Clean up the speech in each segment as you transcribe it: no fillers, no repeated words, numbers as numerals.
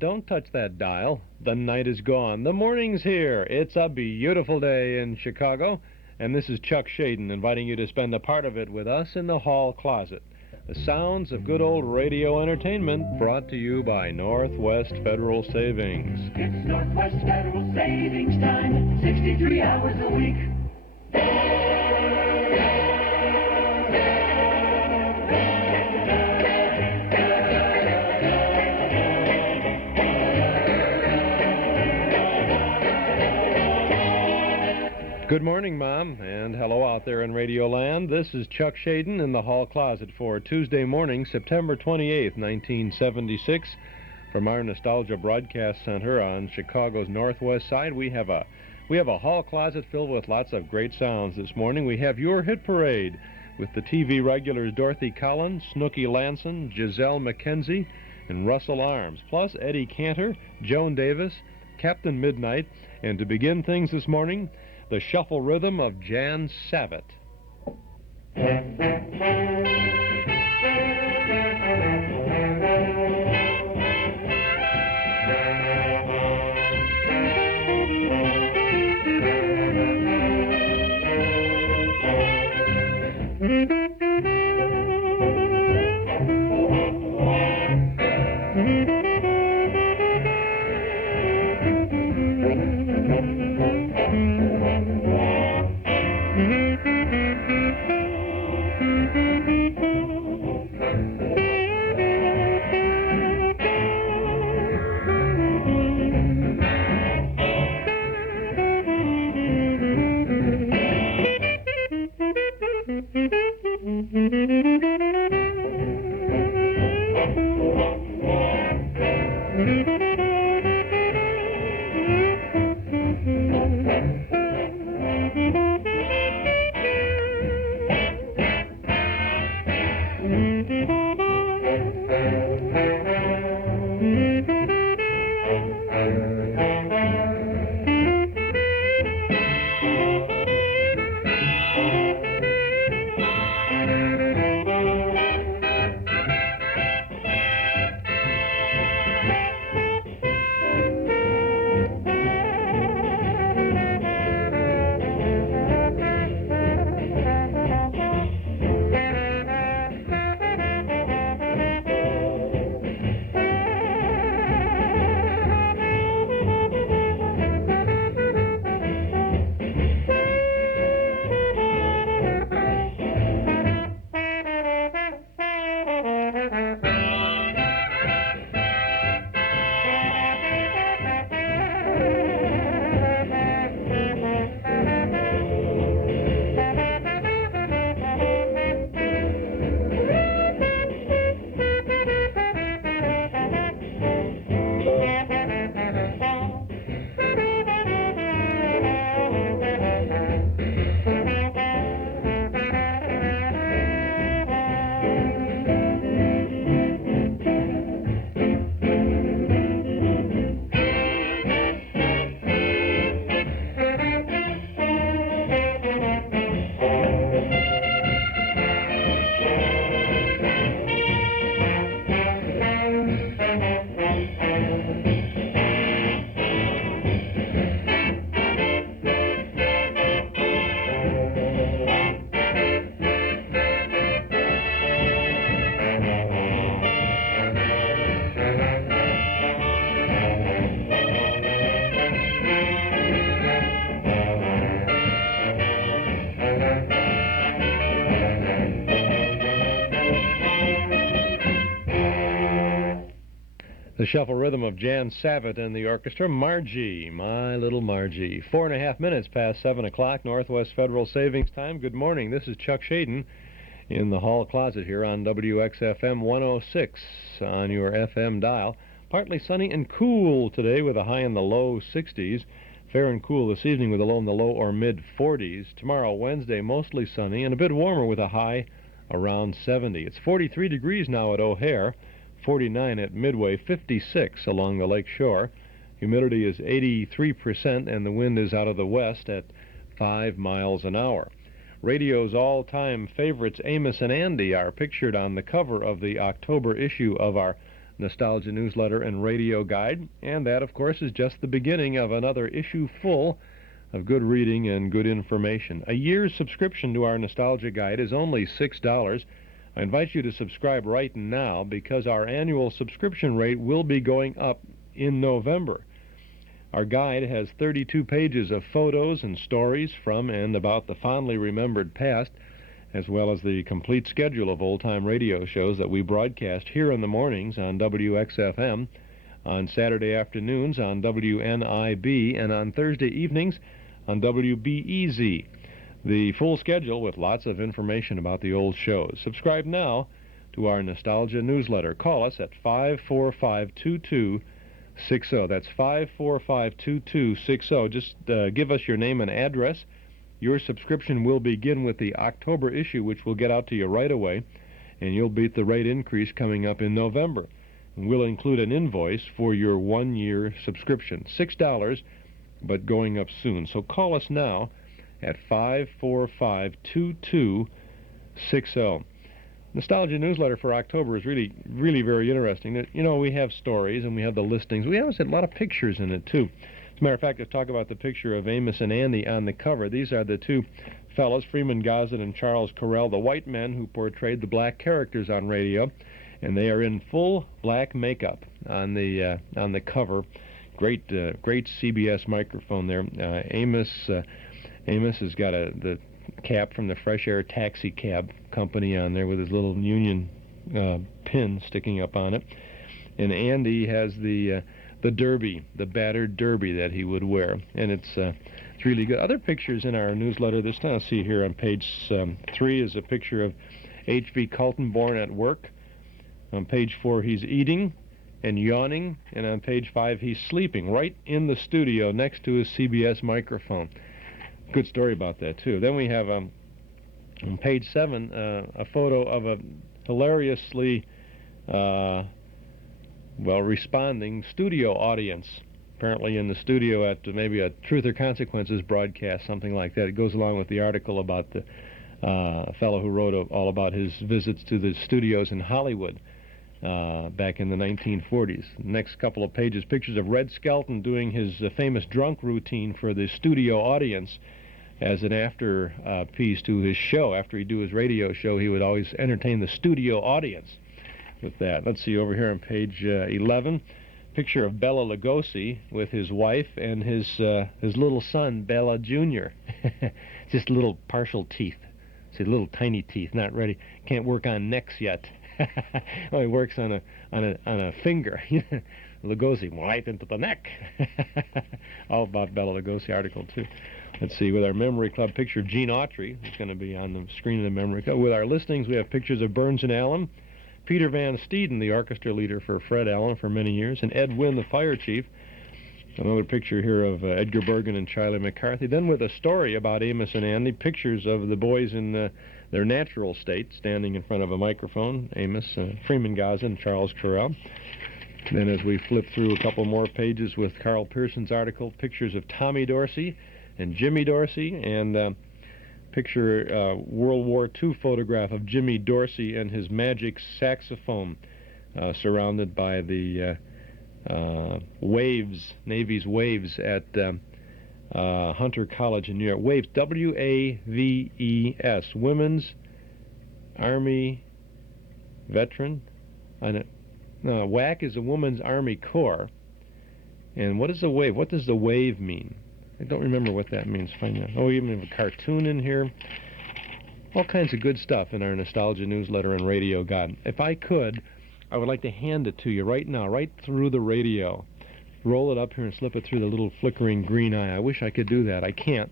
don't touch that dial. The night is gone. The morning's here. It's a beautiful day in Chicago. And this is Chuck Shaden inviting you to spend a part of it with us in the hall closet. The sounds of good old radio entertainment brought to you by Northwest Federal Savings. It's Northwest Federal Savings time, 63 hours a week. Good morning, Mom, and hello out there in Radio Land. This is Chuck Shaden in the hall closet for Tuesday morning, September 28th, 1976. From our Nostalgia Broadcast Center on Chicago's northwest side, we have a hall closet filled with lots of great sounds this morning. We have your hit parade with the TV regulars Dorothy Collins, Snookie Lanson, Gisele MacKenzie, and Russell Arms, plus Eddie Cantor, Joan Davis, Captain Midnight, and to begin things this morning, the shuffle rhythm of Jan Savitt. The shuffle rhythm of Jan Savitt and the orchestra, Margie, my little Margie. 4.5 minutes past 7 o'clock, Northwest Federal Savings Time. Good morning. This is Chuck Shaden in the hall closet here on WXFM 106 on your FM dial. Partly sunny and cool today with a high in the low 60s. Fair and cool this evening with a low in the low or mid 40s. Tomorrow, Wednesday, mostly sunny and a bit warmer with a high around 70. It's 43 degrees now at O'Hare. 49 at Midway, 56 along the lake shore. Humidity is 83% and the wind is out of the west at 5 miles an hour. Radio's all-time favorites Amos and Andy are pictured on the cover of the October issue of our Nostalgia Newsletter and Radio Guide. And that, of course, is just the beginning of another issue full of good reading and good information. A year's subscription to our Nostalgia Guide is only $6. I invite you to subscribe right now because our annual subscription rate will be going up in November. Our guide has 32 pages of photos and stories from and about the fondly remembered past, as well as the complete schedule of old-time radio shows that we broadcast here in the mornings on WXFM, on Saturday afternoons on WNIB, and on Thursday evenings on WBEZ. The full schedule with lots of information about the old shows. Subscribe now to our Nostalgia Newsletter. Call us at 545-2260. That's 545-2260. Just give us your name and address. Your subscription will begin with the October issue, which will get out to you right away, and you'll beat the rate increase coming up in November. And we'll include an invoice for your one-year subscription. $6, but going up soon. So call us now at 545-2260. Nostalgia Newsletter for October is really very interesting. You know, we have stories and we have the listings. We have a lot of pictures in it, too. As a matter of fact, let's talk about the picture of Amos and Andy on the cover. These are the two fellows, Freeman Gosden and Charles Correll, the white men who portrayed the black characters on radio, and they are in full black makeup on the cover. Great CBS microphone there. Amos has got the cap from the Fresh Air Taxi Cab Company on there with his little Union pin sticking up on it. And Andy has the derby, the battered derby that he would wear. And it's really good. Other pictures in our newsletter this time, see here on page 3 is a picture of H.V. Kaltenborn at work. On page 4 he's eating and yawning. And on page 5 he's sleeping right in the studio next to his CBS microphone. Good story about that, too. Then we have, on page 7, a photo of a hilariously, responding studio audience, apparently in the studio at maybe a Truth or Consequences broadcast, something like that. It goes along with the article about the fellow who wrote all about his visits to the studios in Hollywood back in the 1940s. Next couple of pages, pictures of Red Skelton doing his famous drunk routine for the studio audience as an after piece to his show. After he'd do his radio show, he would always entertain the studio audience with that. Let's see, over here on page 11, picture of Bela Lugosi with his wife and his little son, Bela Jr. Just little partial teeth. See, little tiny teeth, not ready. Can't work on necks yet. Well, he works on a finger. Lugosi, right into the neck. All about Bela Lugosi article, too. Let's see, with our Memory Club picture, Gene Autry, who's going to be on the screen of the Memory Club. With our listings, we have pictures of Burns and Allen, Peter Van Steeden, the orchestra leader for Fred Allen for many years, and Ed Wynn, the fire chief. Another picture here of Edgar Bergen and Charlie McCarthy. Then with a story about Amos and Andy, pictures of the boys in their natural state, standing in front of a microphone, Amos, Freeman Gosden, and Charles Correll. Then as we flip through a couple more pages with Carl Pearson's article, pictures of Tommy Dorsey and Jimmy Dorsey, and picture World War II photograph of Jimmy Dorsey and his magic saxophone, surrounded by the Waves, Navy's Waves at Hunter College in New York. Waves, W-A-V-E-S, Women's Army Veteran. WAC is a Women's Army Corps. And what is a wave? What does the wave mean? I don't remember what that means. Find out. Oh, we even have a cartoon in here. All kinds of good stuff in our Nostalgia Newsletter and Radio Guide. If I could, I would like to hand it to you right now, right through the radio. Roll it up here and slip it through the little flickering green eye. I wish I could do that. I can't.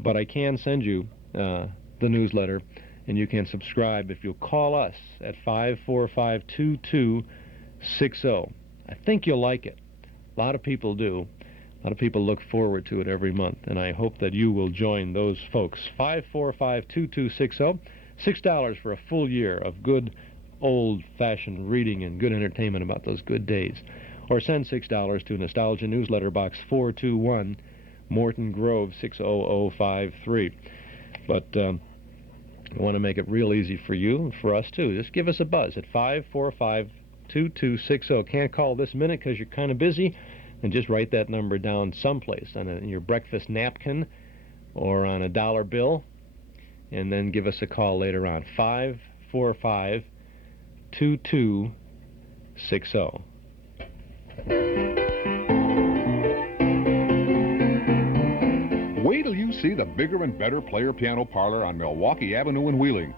But I can send you the newsletter, and you can subscribe if you'll call us at 545-2260. I think you'll like it. A lot of people do. A lot of people look forward to it every month, and I hope that you will join those folks. 545-2260, $6 for a full year of good old-fashioned reading and good entertainment about those good days. Or send $6 to Nostalgia Newsletter Box 421, Morton Grove 60053. But I want to make it real easy for you and for us, too. Just give us a buzz at 545-2260. 2260. Can't call this minute because you're kind of busy, and just write that number down someplace on your breakfast napkin or on a dollar bill, and then give us a call later on. 545-2260. Wait till you see the bigger and better Player Piano Parlor on Milwaukee Avenue in Wheeling.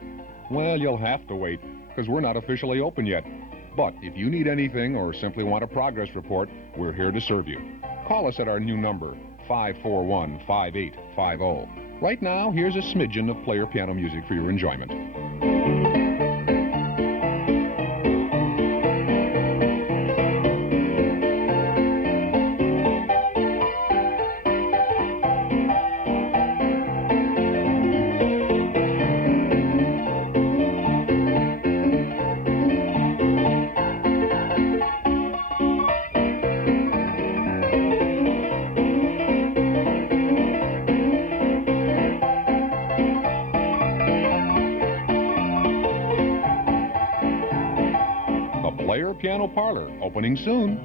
Well, you'll have to wait, because we're not officially open yet. But if you need anything or simply want a progress report, we're here to serve you. Call us at our new number, 541-5850. Right now, here's a smidgen of Player Piano music for your enjoyment. Player Piano Parlor, opening soon.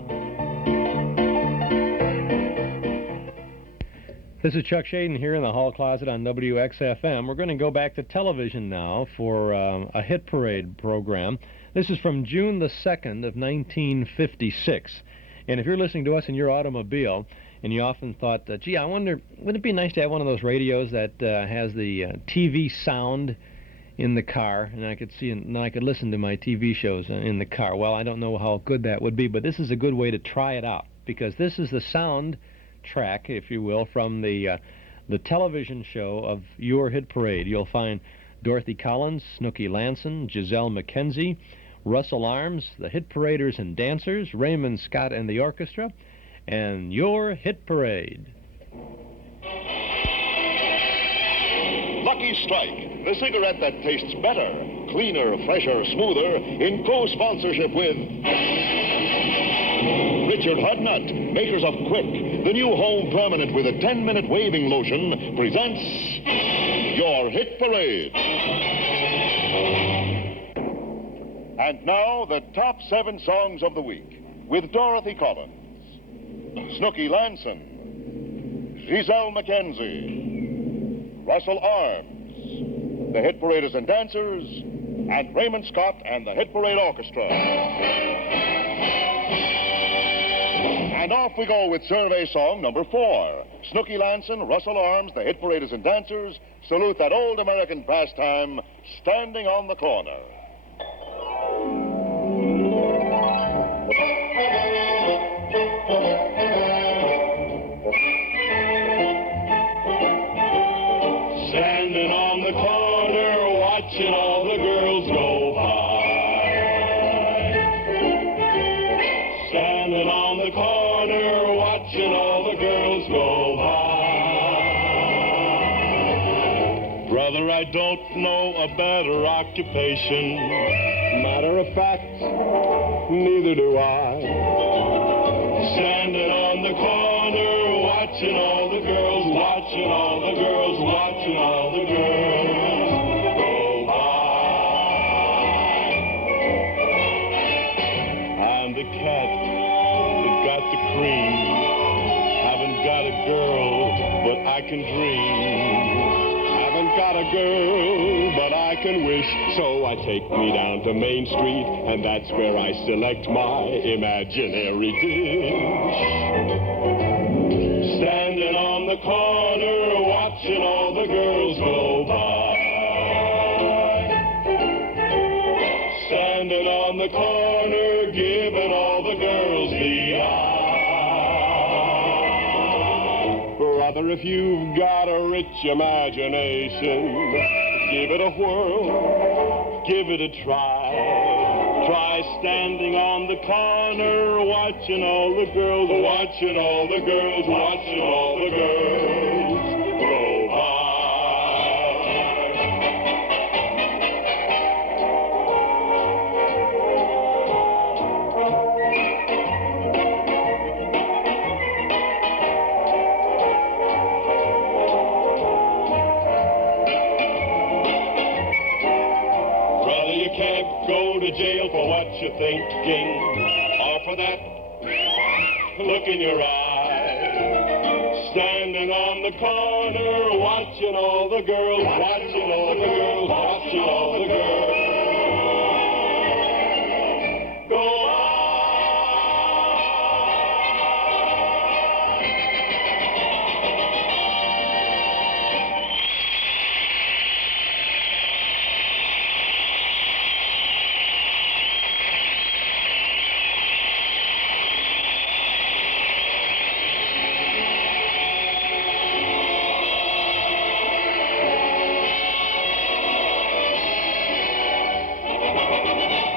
This is Chuck Shaden here in the Hall Closet on WXFM. We're going to go back to television now for a hit parade program. This is from June the 2nd of 1956. And if you're listening to us in your automobile, and you often thought, gee, I wonder, wouldn't it be nice to have one of those radios that has the TV sound in the car, and I could see, and I could listen to my TV shows in the car. Well, I don't know how good that would be, but this is a good way to try it out, because this is the sound track, if you will, from the television show of your hit parade. You'll find Dorothy Collins, Snookie Lanson, Gisele MacKenzie, Russell Arms, the Hit Paraders and Dancers, Raymond Scott and the Orchestra, and your hit parade. Lucky Strike, the cigarette that tastes better, cleaner, fresher, smoother, in co-sponsorship with Richard Hudnut, makers of Quick, the new home permanent with a 10-minute waving lotion, presents your hit parade. And now, the top 7 songs of the week with Dorothy Collins, Snookie Lanson, Gisele MacKenzie, Russell Arms, the Hit Paraders and Dancers, and Raymond Scott and the Hit Parade Orchestra. And off we go with survey song number 4. Snookie Lanson, Russell Arms, the Hit Paraders and Dancers salute that old American pastime, standing on the corner. Standing on the corner, watching all the girls go by. Standing on the corner, watching all the girls go by. Brother, I don't know a better occupation. Matter of fact, neither do I. Standing on the corner, watching all the girls, watching all the girls, watching all the girls go by. I'm the cat that got the cream. Haven't got a girl, but I can dream. Haven't got a girl, but I can wish. So I take me down to Main Street, and that's where I select my imaginary dish. Standing on the corner, watching all the girls go by. Standing on the corner, giving all the girls the eye. Brother, if you've got a rich imagination, give it a whirl, give it a try. Try standing on the corner, watching all the girls, watching all the girls, watching all the girls go by. Brother, you can't go to to jail for what you're thinking, or for that look in your eye. Standing on the corner, watching all the girls, watching all the girls, watching all the girls. Go on.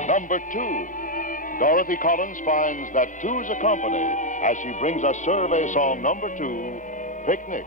Number 2. Dorothy Collins finds that two's a company as she brings us survey song number 2, Picnic.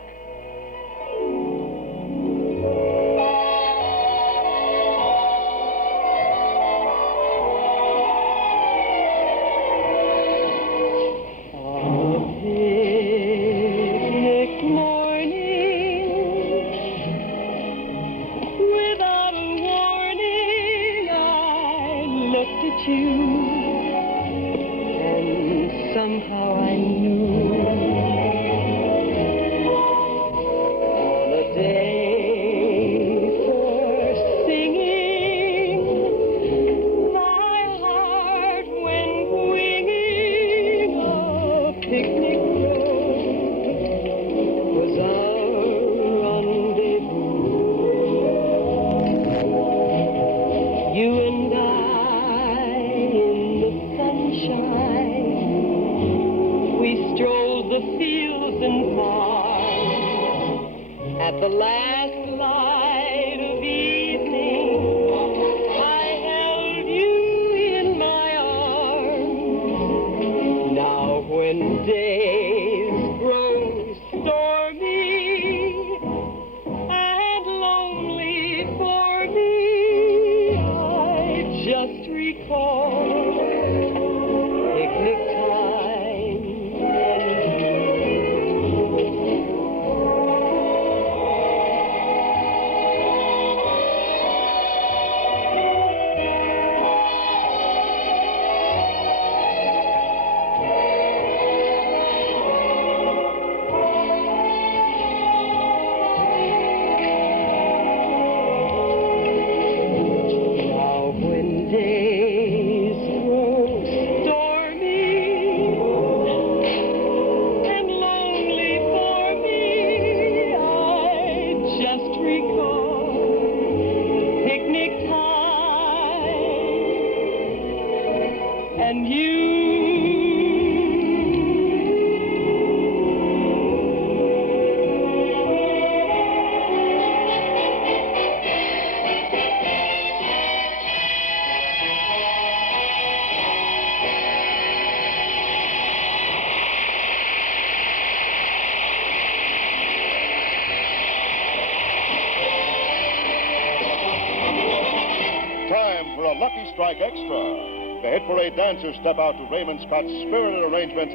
Lucky Strike Extra. The hit parade dancers step out to Raymond Scott's spirited arrangement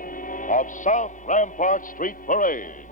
of South Rampart Street Parade.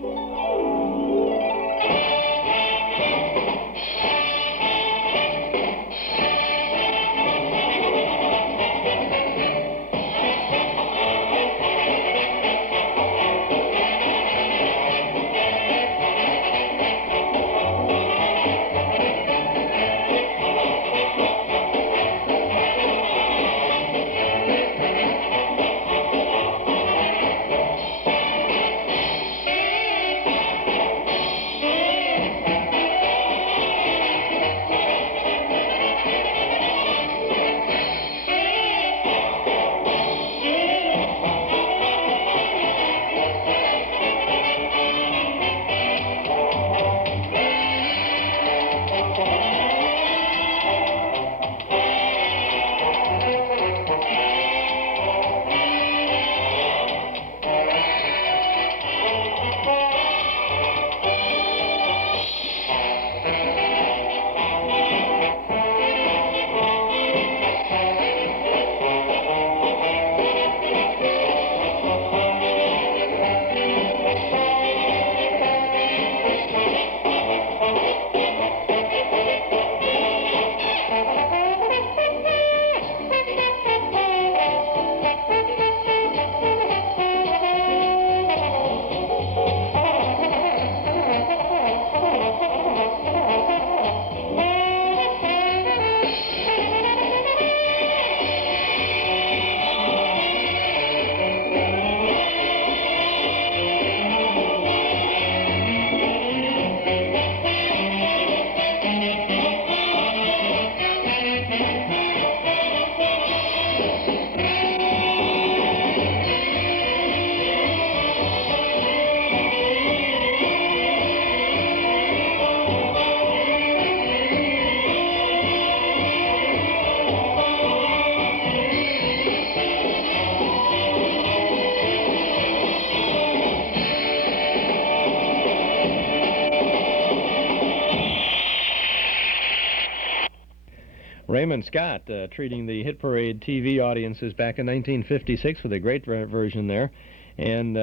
Raymond Scott treating the Hit Parade TV audiences back in 1956 with a great version there. And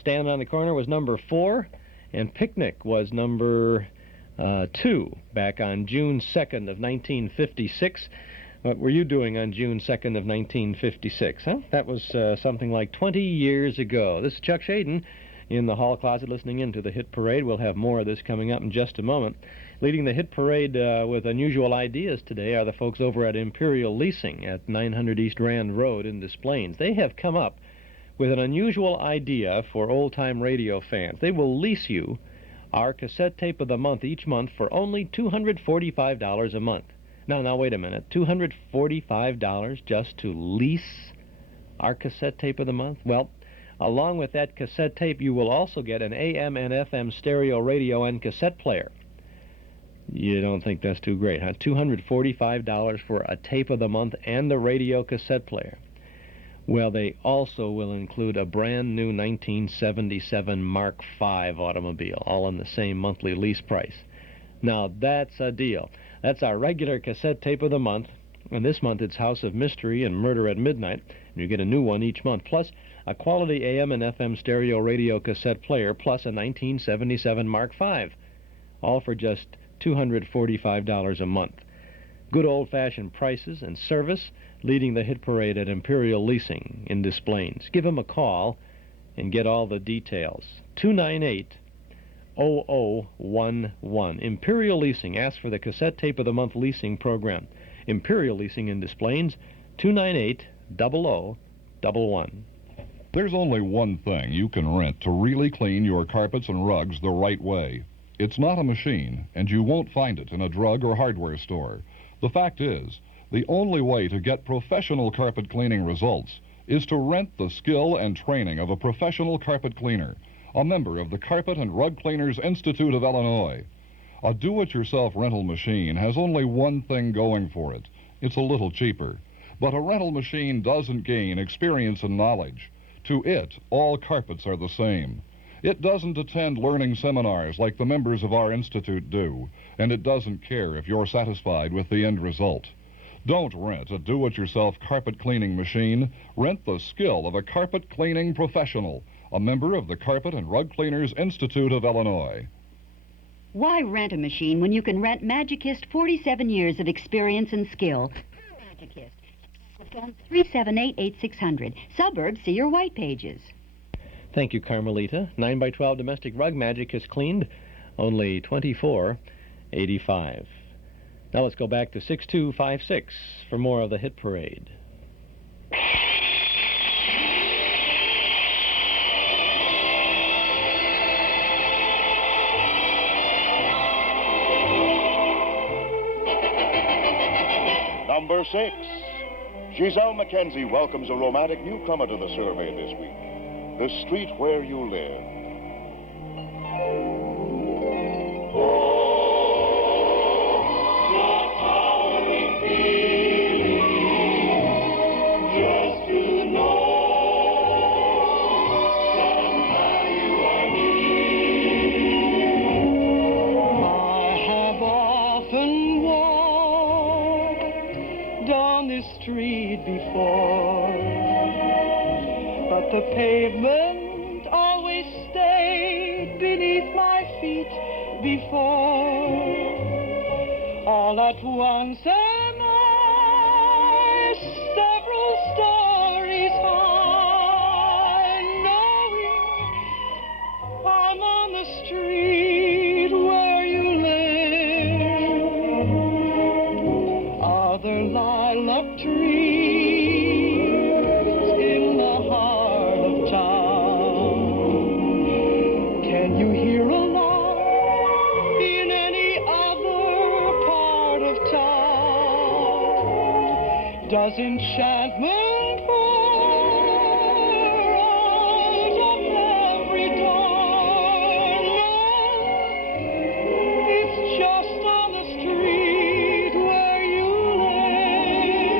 Stand on the Corner was number 4, and Picnic was number 2 back on June 2nd of 1956. What were you doing on June 2nd of 1956? Huh? That was something like 20 years ago. This is Chuck Shaden in the hall closet listening in to the Hit Parade. We'll have more of this coming up in just a moment. Leading the Hit Parade with unusual ideas today are the folks over at Imperial Leasing at 900 East Rand Road in Des Plaines. They have come up with an unusual idea for old-time radio fans. They will lease you our cassette tape of the month each month for only $245 a month. Now, wait a minute. $245 just to lease our cassette tape of the month? Well, along with that cassette tape, you will also get an AM and FM stereo radio and cassette player. You don't think that's too great, huh? $245 for a tape of the month and the radio cassette player. Well, they also will include a brand new 1977 Mark V automobile, all on the same monthly lease price. Now, that's a deal. That's our regular cassette tape of the month, and this month it's House of Mystery and Murder at Midnight, and you get a new one each month, plus a quality AM and FM stereo radio cassette player, plus a 1977 Mark V, all for just $245 a month. Good old-fashioned prices and service, leading the Hit Parade at Imperial Leasing in Des Plaines. Give them a call and get all the details. 298-0011. Imperial Leasing. Ask for the cassette tape of the month leasing program. Imperial Leasing in Des Plaines, 298-0011. There's only one thing you can rent to really clean your carpets and rugs the right way. It's not a machine, and you won't find it in a drug or hardware store. The fact is, the only way to get professional carpet cleaning results is to rent the skill and training of a professional carpet cleaner, a member of the Carpet and Rug Cleaners Institute of Illinois. A do-it-yourself rental machine has only one thing going for it. It's a little cheaper. But a rental machine doesn't gain experience and knowledge. To it, all carpets are the same. It doesn't attend learning seminars like the members of our institute do, and it doesn't care if you're satisfied with the end result. Don't rent a do-it-yourself carpet cleaning machine. Rent the skill of a carpet cleaning professional, a member of the Carpet and Rug Cleaners Institute of Illinois. Why rent a machine when you can rent Magicist 47 years of experience and skill? Magicist. Phone 378-8600. Suburbs, see your white pages. Thank you, Carmelita. 9x12 domestic rug magic is cleaned, only $24.85. Now let's go back to 6256 for more of the Hit Parade. Number 6. Gisele MacKenzie welcomes a romantic newcomer to the survey this week. The Street Where You Live. The pavement always stayed beneath my feet before. All at once am I several stories high, knowing I'm on the street where you live. Other lilac trees does enchantment pour out of every door? No, it's just on the street where you live.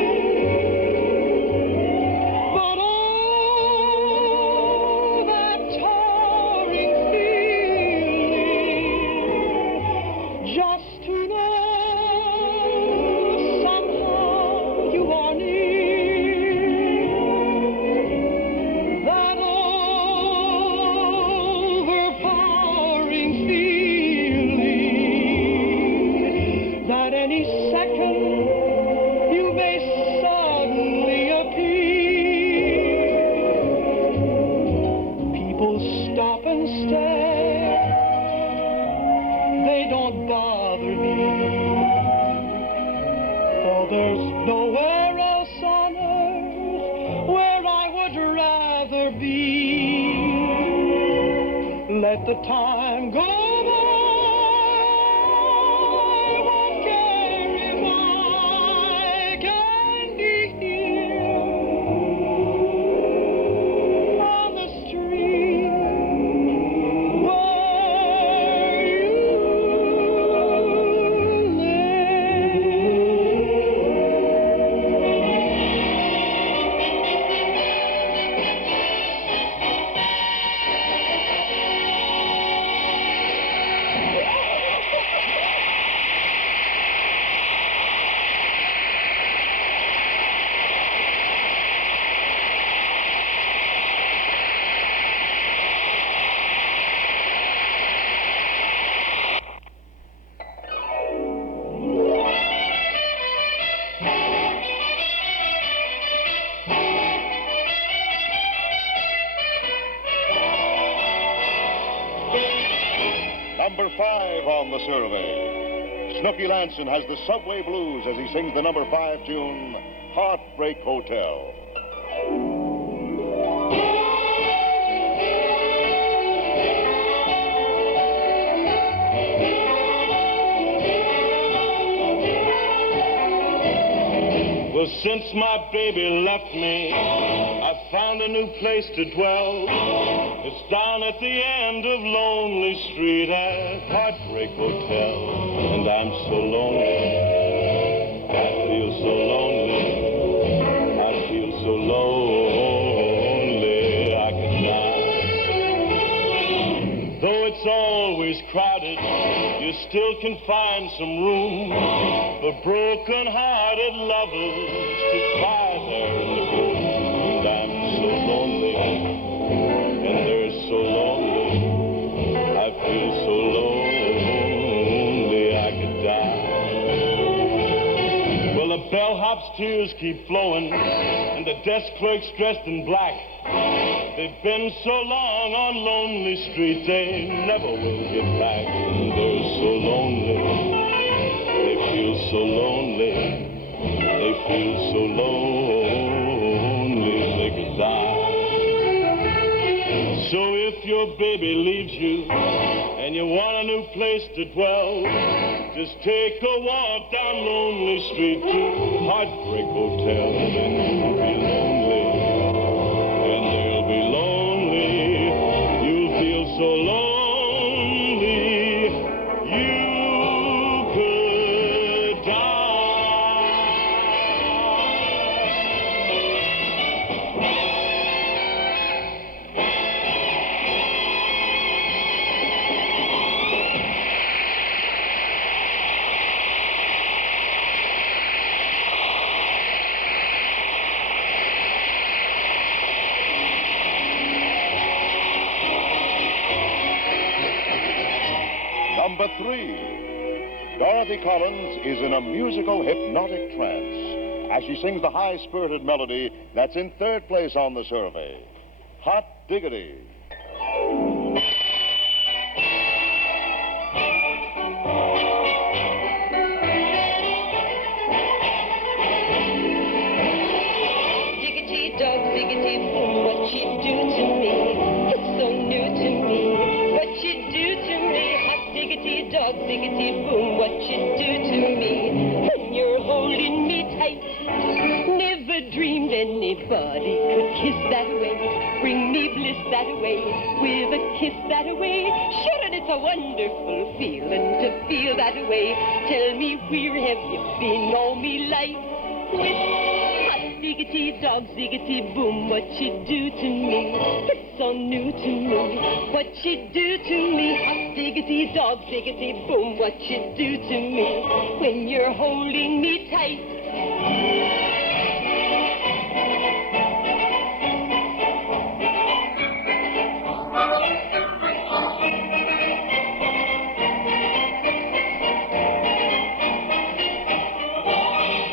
But oh, that towering feeling, just to know somehow Now there's nowhere else on earth where I would rather be. Let the time go by. Won't care if I can be here on the street where you Number 5 on the survey. Snookie Lanson has the subway blues as he sings the number 5 tune, Heartbreak Hotel. Well, since my baby left me, I found a new place to dwell. It's down at the end of Lonely Street at Heartbreak Hotel. And I'm so lonely, I feel so lonely, I feel so lonely I could die. Though it's always crowded, you still can find some room for broken-hearted lovers to cry there in the gloom. And I'm so lonely, and they're so lonely, I feel so lonely I could die. Well, the bellhop's tears keep flowing, and the desk clerk's dressed in black. They've been so long on Lonely Street, they never will get back. And they're so lonely, they feel so lonely, they feel so lonely they could die. So if your baby leaves you and you want a new place to dwell, just take a walk down Lonely Street to Heartbreak Hotel, and you'll be lonely, and they'll be lonely. You'll feel so lonely you could die. Number 3. Dorothy Collins is in a musical hypnotic trance as she sings the high-spirited melody that's in 3rd place on the survey, Hot Diggity. Diggity dog, diggity boom, what you do to me? It's so new to me. What you do to me? Hot diggity dog, diggity boom, what you do to me? When you're holding me tight, never dreamed anybody could kiss that way, bring me bliss that way, with a kiss that way. Sure, and it's a wonderful feeling to feel that way. Tell me, where have you been all me life? With diggity dog, ziggity boom, what you do to me? It's so new to me. What you do to me? Hot diggity dog, ziggity boom, what you do to me? When you're holding me tight.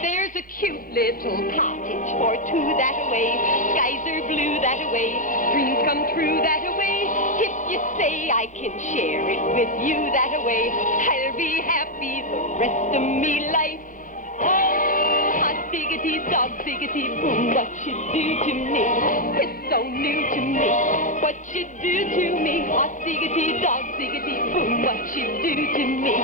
There's a cute little cottage or two that way. Skies are blue that way. Dreams come true that way. If you say I can share it with you that way, I'll be happy the rest of me life. Oh, diggity dog, diggity boom, what you do to me, it's so new to me. What you do to me, hot diggity dog, diggity boom, what you do to me,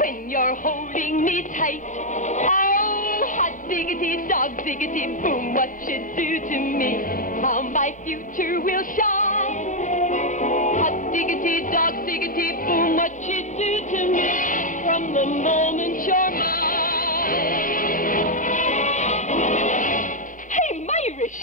when you're holding me tight. Oh, hot diggity dog, diggity boom, what you do to me, how my future will shine. Hot diggity dog, diggity boom, what you do to me, from the moment you're mine. Hey, Myrish!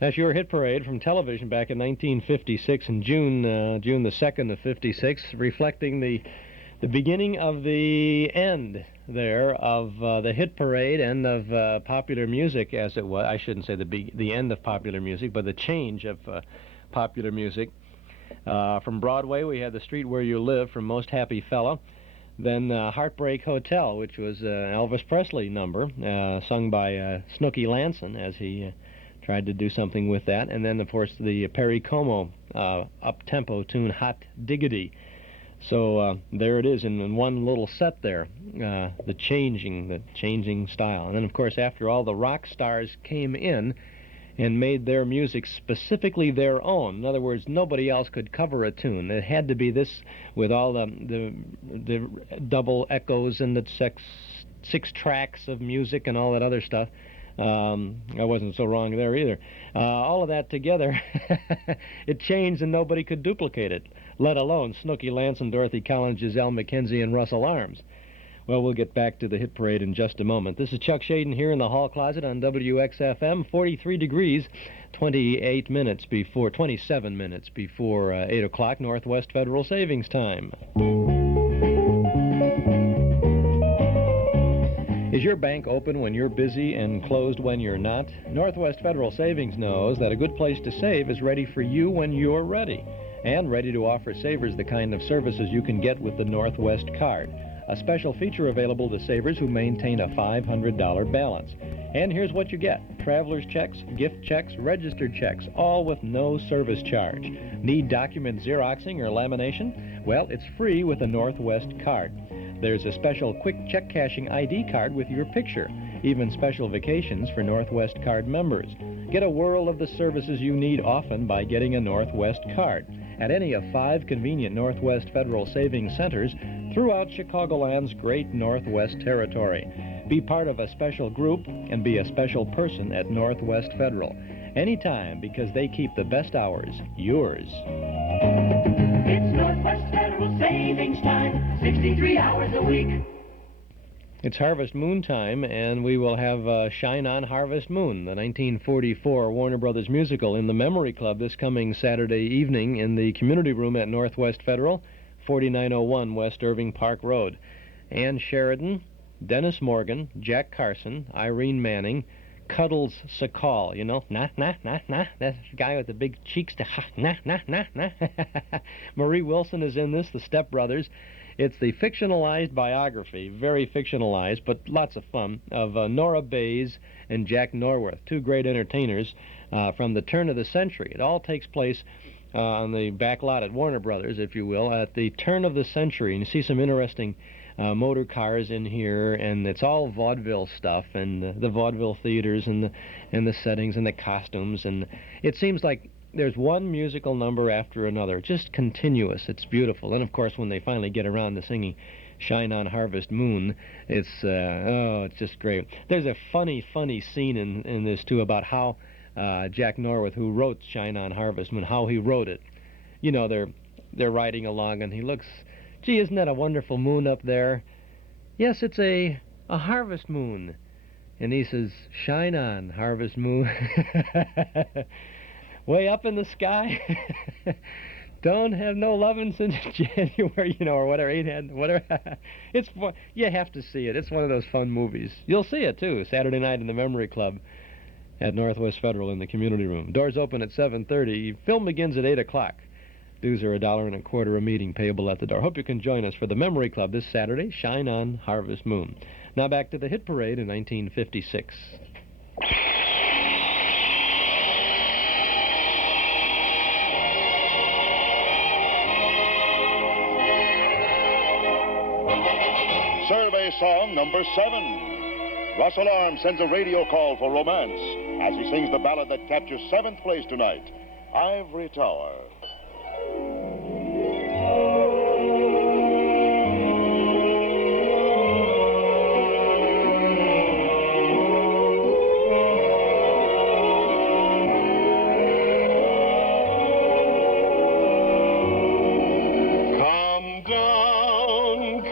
That's your hit parade from television back in 1956 in June the 2nd of 56, reflecting the beginning of the end there of the hit parade and of popular music, as it was. I shouldn't say the end of popular music, but the change of popular music. From Broadway, we had The Street Where You Live from Most Happy Fella. Then Heartbreak Hotel, which was an Elvis Presley number, sung by Snookie Lanson as he tried to do something with that. And then, of course, the Perry Como up-tempo tune, Hot Diggity. So there it is in one little set there, the changing style. And then, of course, after all the rock stars came in and made their music specifically their own. In other words, nobody else could cover a tune. It had to be this, with all the double echoes and the six tracks of music and all that other stuff. I wasn't so wrong there either. All of that together, it changed and nobody could duplicate it, let alone Snookie Lanson, Dorothy Collins, Gisele, MacKenzie, and Russell Arms. Well, we'll get back to the hit parade in just a moment. This is Chuck Shaden here in the hall closet on WXFM, 43 degrees, 27 minutes before 8 o'clock, Northwest Federal Savings Time. Is your bank open when you're busy and closed when you're not? Northwest Federal Savings knows that a good place to save is ready for you when you're ready, and ready to offer savers the kind of services you can get with the Northwest Card, a special feature available to savers who maintain a $500 balance. And here's what you get: traveler's checks, gift checks, registered checks, all with no service charge. Need document Xeroxing or lamination? Well, it's free with a Northwest Card. There's a special quick check cashing ID card with your picture, even special vacations for Northwest Card members. Get a whirl of the services you need often by getting a Northwest Card at any of 5 convenient Northwest Federal Savings Centers throughout Chicagoland's great Northwest Territory. Be part of a special group and be a special person at Northwest Federal. Anytime, because they keep the best hours yours. It's Northwest Federal Savings Time, 63 hours a week. It's Harvest Moon time, and we will have Shine On Harvest Moon, the 1944 Warner Brothers musical, in the Memory Club this coming Saturday evening in the community room at Northwest Federal, 4901 West Irving Park Road. Ann Sheridan, Dennis Morgan, Jack Carson, Irene Manning, Cuddles Sakal, you know, nah, that's the guy with the big cheeks to nah. Marie Wilson is in this, the Step Brothers. It's the fictionalized biography, very fictionalized, but lots of fun, of Nora Bayes and Jack Norworth, 2 great entertainers from the turn of the century. It all takes place on the back lot at Warner Brothers, if you will, at the turn of the century. And you see some interesting motor cars in here, and it's all vaudeville stuff, and the vaudeville theaters and the settings and the costumes, and it seems like there's one musical number after another, just continuous. It's beautiful. And of course, when they finally get around to singing Shine On Harvest Moon, it's just great. There's a funny scene in this too about how Jack Norworth, who wrote Shine On Harvest Moon, how he wrote it. You know, they're riding along, and he looks, gee, isn't that a wonderful moon up there? Yes, it's a harvest moon. And he says, shine on, harvest moon. Way up in the sky. Don't have no lovin' since January, you know, or whatever. It's fun. You have to see it. It's one of those fun movies. You'll see it, too, Saturday night in the Memory Club at Northwest Federal in the community room. Doors open at 7:30. Film begins at 8 o'clock. Dues are $1.25 a meeting, payable at the door. Hope you can join us for the Memory Club this Saturday. Shine On Harvest Moon. Now back to the hit parade in 1956. song number 7. Russell Arms sends a radio call for romance as he sings the ballad that captures 7th place tonight, Ivory Tower.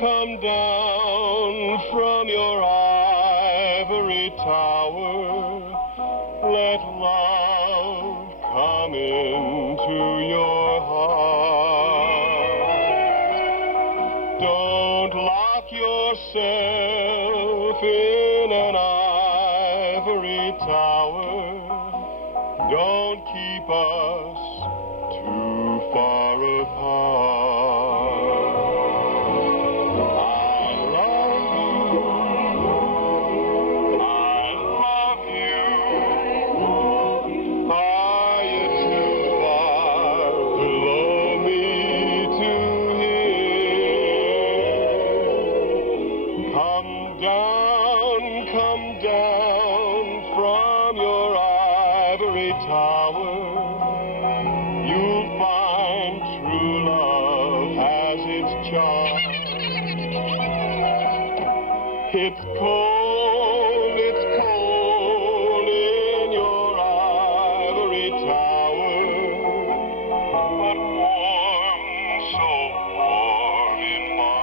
Come down from your ivory tower. Let love come into your heart. Don't lock yourself in an ivory tower. Don't keep us too far apart. It's cold in your ivory tower, but warm, so warm in my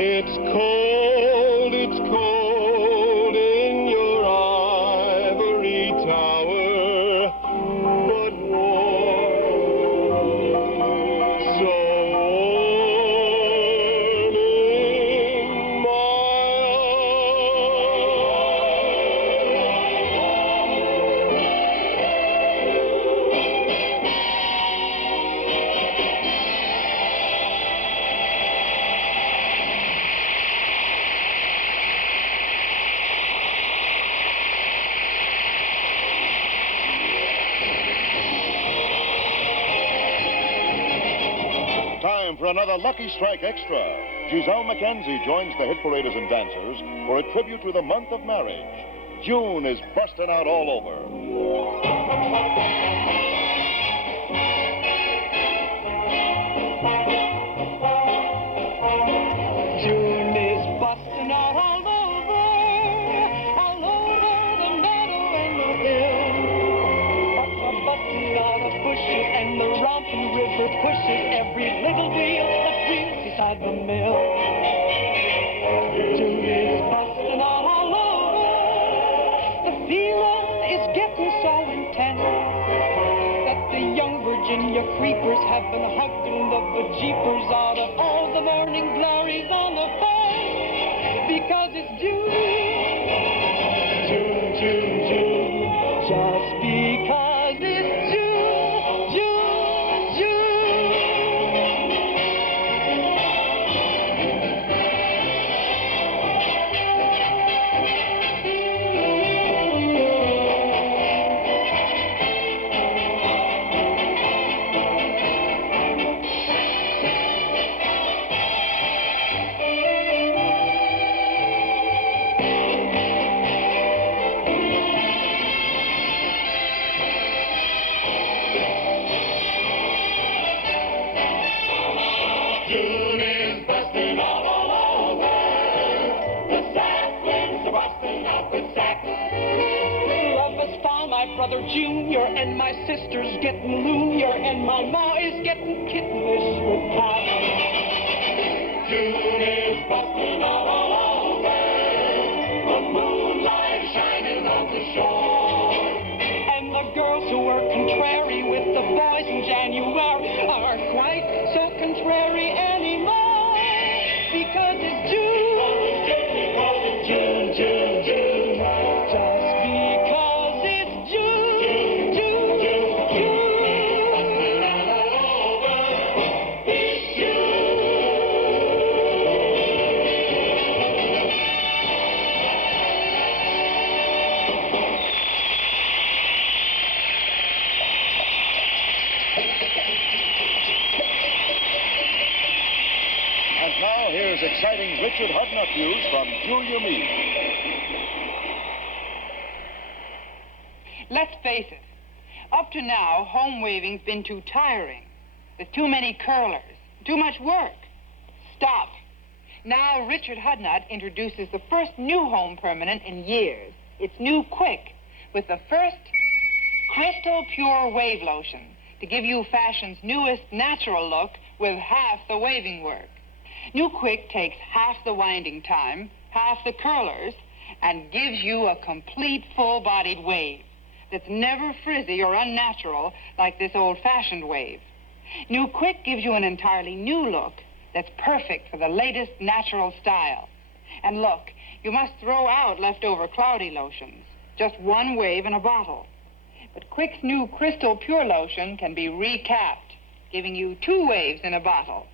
It's cold in your ivory tower, but warm, so warm in my Time for another Lucky Strike Extra. Gisele MacKenzie joins the hit paraders and dancers for a tribute to the month of marriage. June is busting out all over. June is busting out all over the meadow and the hill. Busting out the bushes and the romping river pushes every little wheel that wheels beside the mill. June is busting out all over. The feeling is getting so intense that the young Virginia creepers have been hugging the bejeepers out of all the morning glories on the fence, because it's June. June, June, June, just because it's June, June, June. June is busting all over. The saplings are busting out with sack. Love has found my brother Junior, and my sister's getting loonier, and my ma is getting kittenish with Pop. June is busting all over. The moonlight shining on the shore. And the girls who are contrary with the boys in January aren't quite so contrary anymore, because it's June. June, June, June. Just because it's June, June, June, June. Busting all over. It's June. Richard Hudnut views from Julia Mead. Let's face it, up to now, home waving's been too tiring. With too many curlers, too much work. Stop. Now Richard Hudnut introduces the first new home permanent in years. It's New Quick, with the first crystal pure wave lotion to give you fashion's newest natural look with half the waving work. New Quick takes half the winding time, half the curlers, and gives you a complete full-bodied wave that's never frizzy or unnatural like this old-fashioned wave. New Quick gives you an entirely new look that's perfect for the latest natural style. And look, you must throw out leftover cloudy lotions. Just one wave in a bottle. But Quick's new Crystal Pure Lotion can be recapped, giving you 2 waves in a bottle.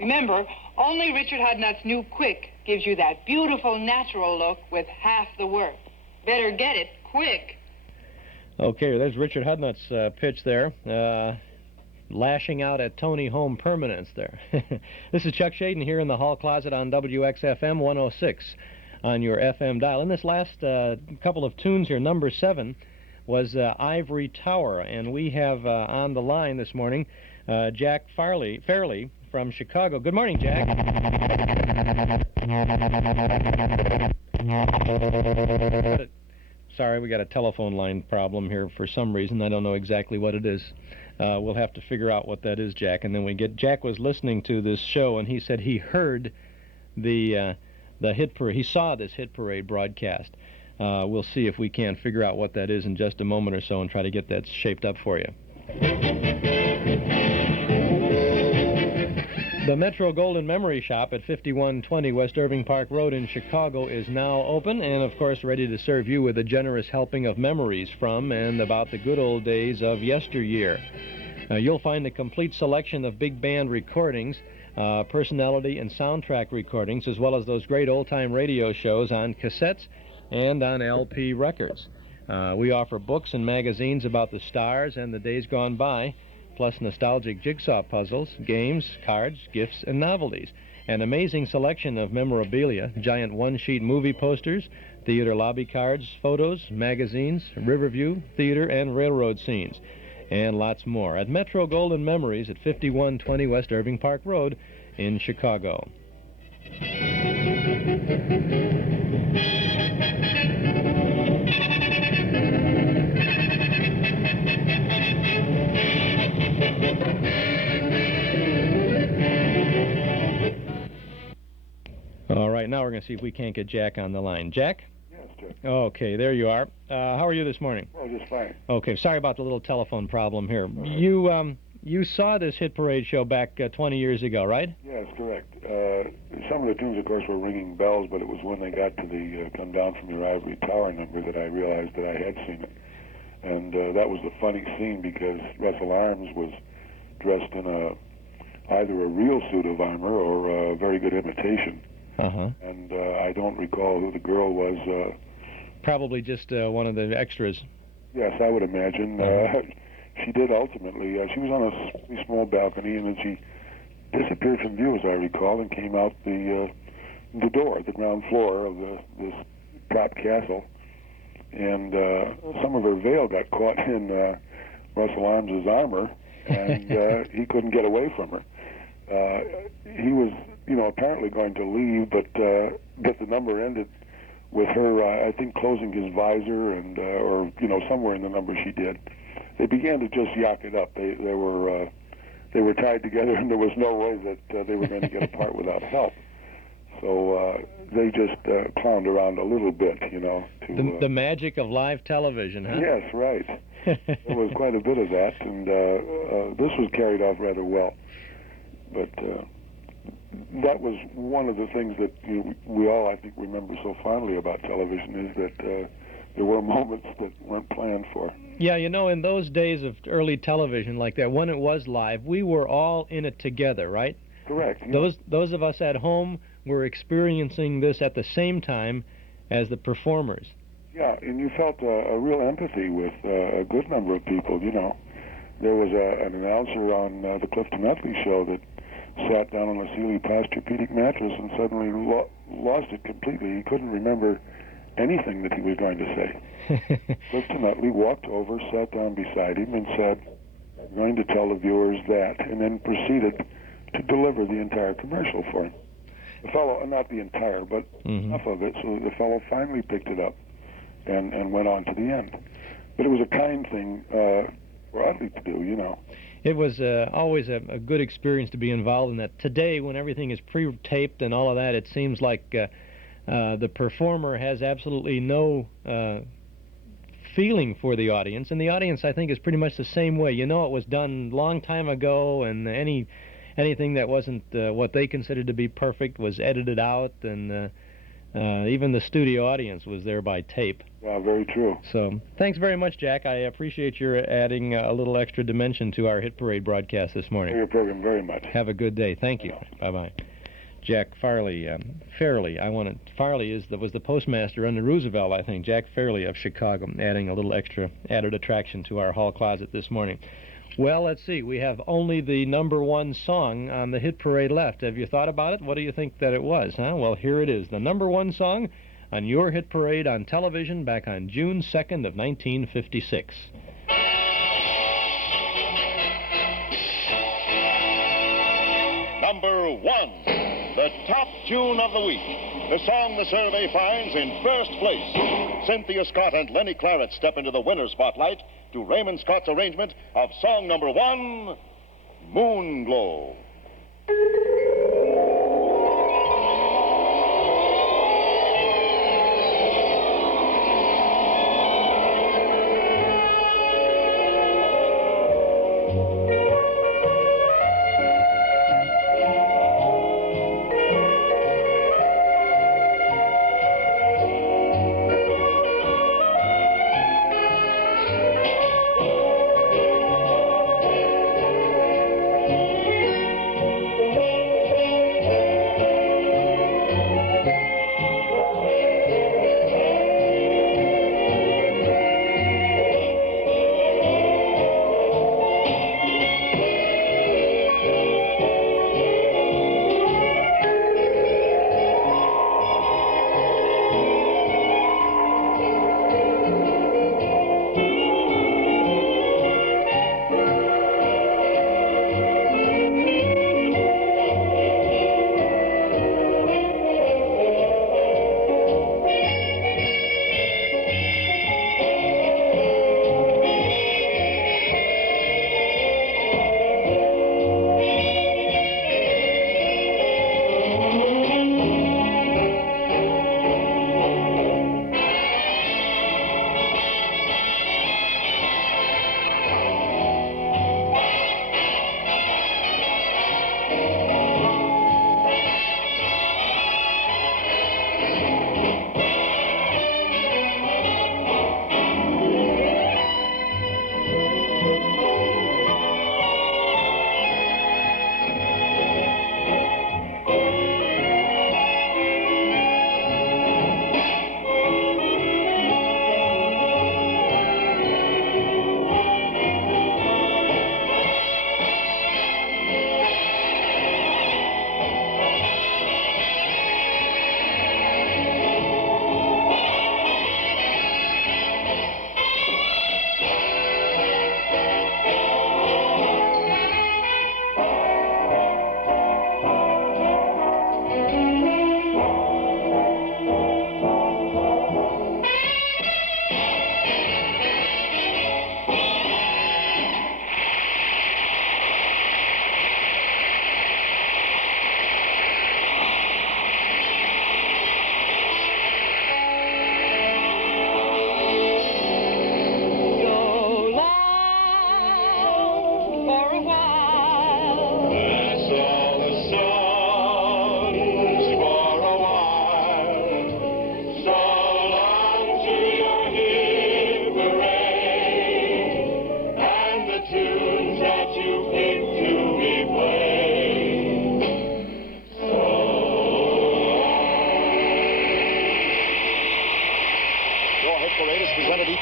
Remember, only Richard Hudnut's New Quick gives you that beautiful natural look with half the work. Better get it quick. Okay, there's Richard Hudnut's pitch there. Lashing out at Tony Home Permanence there. This is Chuck Shaden here in the hall closet on WXFM 106 on your FM dial. In this last couple of tunes here, number 7 was Ivory Tower, and we have on the line this morning Jack Fairley from Chicago. Good morning, Jack. Sorry, we got a telephone line problem here for some reason. I don't know exactly what it is. We'll have to figure out what that is, Jack, and then Jack was listening to this show, and he said he heard the hit parade. He saw this hit parade broadcast. We'll see if we can figure out what that is in just a moment or so and try to get that shaped up for you. The Metro Golden Memory Shop at 5120 West Irving Park Road in Chicago is now open and, of course, ready to serve you with a generous helping of memories from and about the good old days of yesteryear. You'll find a complete selection of big band recordings, personality and soundtrack recordings, as well as those great old-time radio shows on cassettes and on LP records. We offer books and magazines about the stars and the days gone by, plus nostalgic jigsaw puzzles, games, cards, gifts, and novelties. An amazing selection of memorabilia, giant one-sheet movie posters, theater lobby cards, photos, magazines, Riverview, theater, and railroad scenes, and lots more at Metro Golden Memories at 5120 West Irving Park Road in Chicago. All right, now we're going to see if we can't get Jack on the line. Jack? Yes, Jack. Okay, there you are. How are you this morning? Oh, just fine. Okay, sorry about the little telephone problem here. You saw this hit parade show back 20 years ago, right? Yes, correct. Some of the tunes, of course, were ringing bells, but it was when they got to the Come Down From Your Ivory Tower number that I realized that I had seen it. And that was the funny scene because Russell Arms was dressed in either a real suit of armor or a very good imitation. Uh-huh. And I don't recall who the girl was. Probably just one of the extras. Yes, I would imagine. She did ultimately. She was on a pretty small balcony, and then she disappeared from view, as I recall, and came out the door, the ground floor of this top castle. And some of her veil got caught in Russell Arms's armor, and he couldn't get away from her. He was, apparently going to leave, but the number ended with her, I think, closing his visor and, or somewhere in the number she did. They began to just yak it up. They were tied together, and there was no way that they were going to get apart without help. So they just clowned around a little bit, The magic of live television, huh? Yes, right. There was quite a bit of that, and this was carried off rather well. But that was one of the things that we all, I think, remember so fondly about television is that there were moments that weren't planned for. Yeah, in those days of early television like that, when it was live, we were all in it together, right? Correct. Yeah. Those of us at home were experiencing this at the same time as the performers. Yeah, and you felt a real empathy with a good number of people, There was an announcer on the Clifton Utley show that sat down on a Sealy Posturepedic mattress and suddenly lost it completely. He couldn't remember anything that he was going to say. Clifton Utley walked over, sat down beside him, and said, "I'm going to tell the viewers that," and then proceeded to deliver the entire commercial for him. The fellow, not the entire, but enough of it, so the fellow finally picked it up and went on to the end. But it was a kind thing for Utley to do, you know. It was always a good experience to be involved in that. Today, when everything is pre-taped and all of that, it seems like the performer has absolutely no feeling for the audience, and the audience, I think, is pretty much the same way. You know, it was done long time ago, and anything that wasn't what they considered to be perfect was edited out, and even the studio audience was there by tape. Yeah, very true. So, thanks very much, Jack. I appreciate your adding a little extra dimension to our Hit Parade broadcast this morning. Your program very much. Have a good day. Thank you. Bye-bye. Jack Farley, Farley was the postmaster under Roosevelt, I think. Jack Fairley of Chicago, adding a little extra added attraction to our hall closet this morning. Well, let's see. We have only the #1 song on the Hit Parade left. Have you thought about it? What do you think that it was, huh? Well, here it is. The #1 song on your Hit Parade on television back on June 2nd of 1956. #1, the top tune of the week. The song the survey finds in first place. Cynthia Scott and Lenny Kravitz step into the winner's spotlight to Raymond Scott's arrangement of song #1, Moon Glow.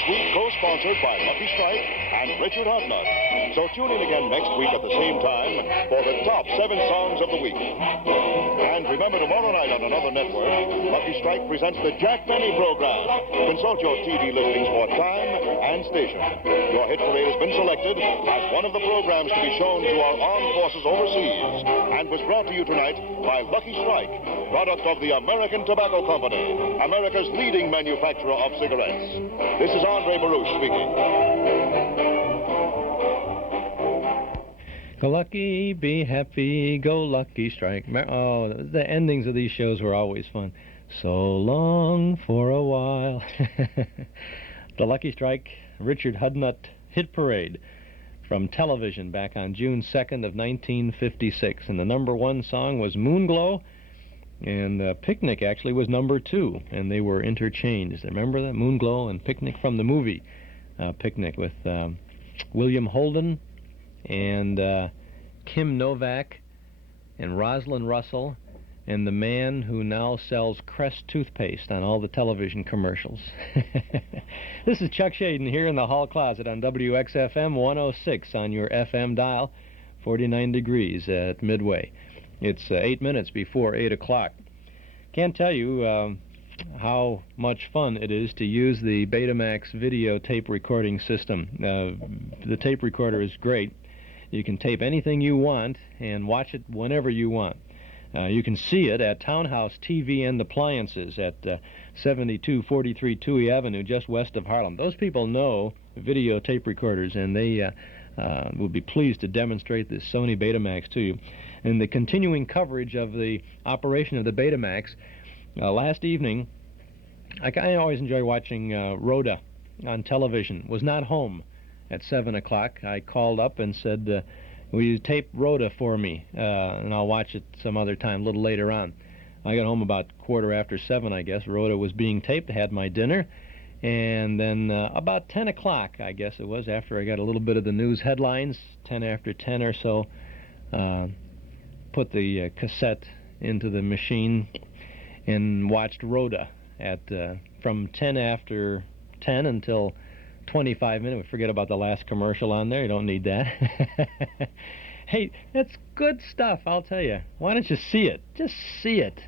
week co-sponsored by Lucky Strike and Richard Hudnut. So tune in again next week at the same time for the top 7 songs of the week. And remember, tomorrow night on another network, Lucky Strike presents the Jack Benny program. Consult your TV listings for time and station. Your hit parade has been selected as one of the programs to be shown to our armed forces overseas and was brought to you tonight by Lucky Strike, product of the American Tobacco Company, America's leading manufacturer of cigarettes. This is Andre Baruch speaking. Go lucky, be happy, go Lucky Strike. Oh, the endings of these shows were always fun. So long for a while. The Lucky Strike, Richard Hudnut hit parade from television back on June 2nd of 1956. And the #1 song was Moonglow, and Picnic actually was #2, and they were interchanged. Remember that? Moonglow and Picnic from the movie Picnic with William Holden and Kim Novak and Rosalind Russell and the man who now sells Crest toothpaste on all the television commercials. This is Chuck Shaden here in the hall closet on WXFM 106 on your FM dial, 49 degrees at Midway. It's 8 minutes before 8 o'clock. Can't tell you how much fun it is to use the Betamax video tape recording system. The tape recorder is great. You can tape anything you want and watch it whenever you want. You can see it at Townhouse TV and Appliances at 7243 Touhy Avenue, just west of Harlem. Those people know video tape recorders, and they will be pleased to demonstrate this Sony Betamax to you. And the continuing coverage of the operation of the Betamax, last evening, I always enjoy watching Rhoda on television. Was not home at 7 o'clock. I called up and said, will you tape Rhoda for me, and I'll watch it some other time, a little later on. I got home about 7:15, I guess. Rhoda was being taped, had my dinner, and then about 10 o'clock, I guess it was, after I got a little bit of the news headlines, 10 after 10 or so, put the cassette into the machine and watched Rhoda at from 10 after 10 until 25 minutes. Forget about the last commercial on there. You don't need that. Hey, that's good stuff, I'll tell you. Why don't you see it? Just see it.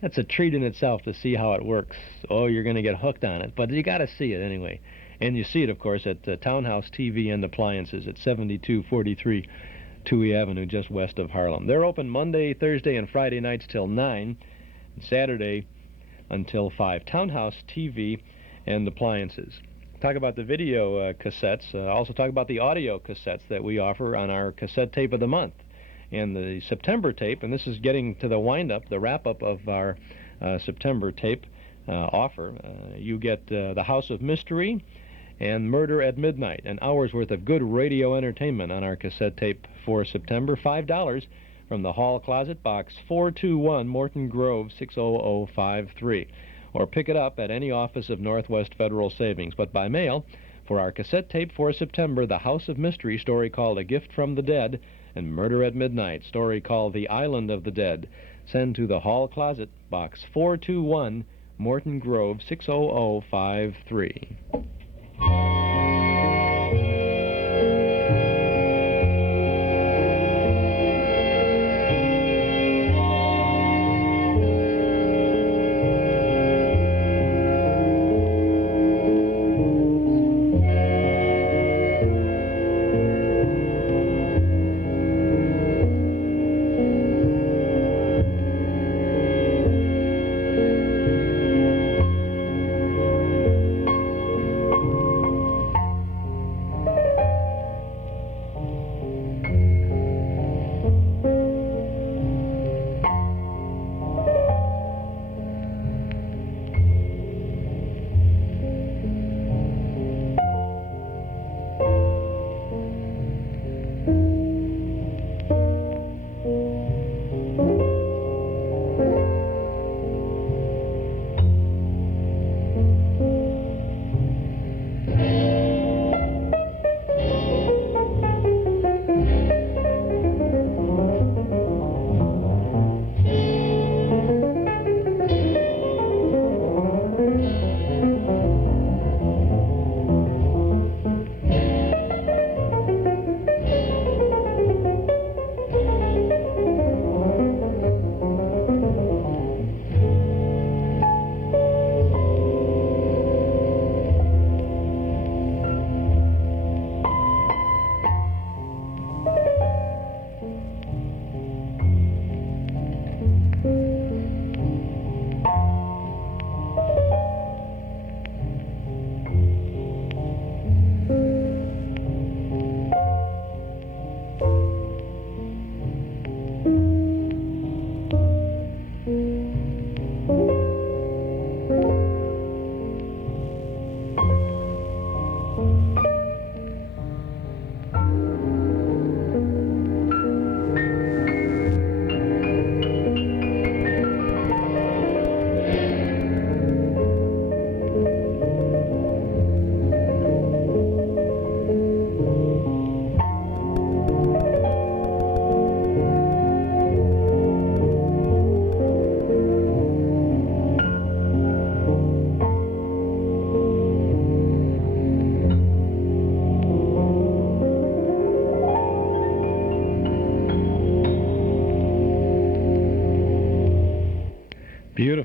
That's a treat in itself to see how it works. Oh, you're going to get hooked on it, but you got to see it anyway. And you see it, of course, at Townhouse TV and Appliances at 7243 Touhy Avenue, just west of Harlem. They're open Monday, Thursday, and Friday nights till 9, and Saturday until 5. Townhouse TV and Appliances. Talk about the video cassettes. Also talk about the audio cassettes that we offer on our cassette tape of the month. And the September tape, and this is getting to the wind-up, the wrap-up of our September tape offer. You get The House of Mystery and Murder at Midnight, an hour's worth of good radio entertainment on our cassette tape for September. $5 from the Hall Closet, Box 421, Morton Grove, 60053. Or pick it up at any office of Northwest Federal Savings, but by mail for our cassette tape for September, The House of Mystery, story called A Gift from the Dead, and Murder at Midnight, story called The Island of the Dead. Send to the Hall Closet, Box 421, Morton Grove, 60053.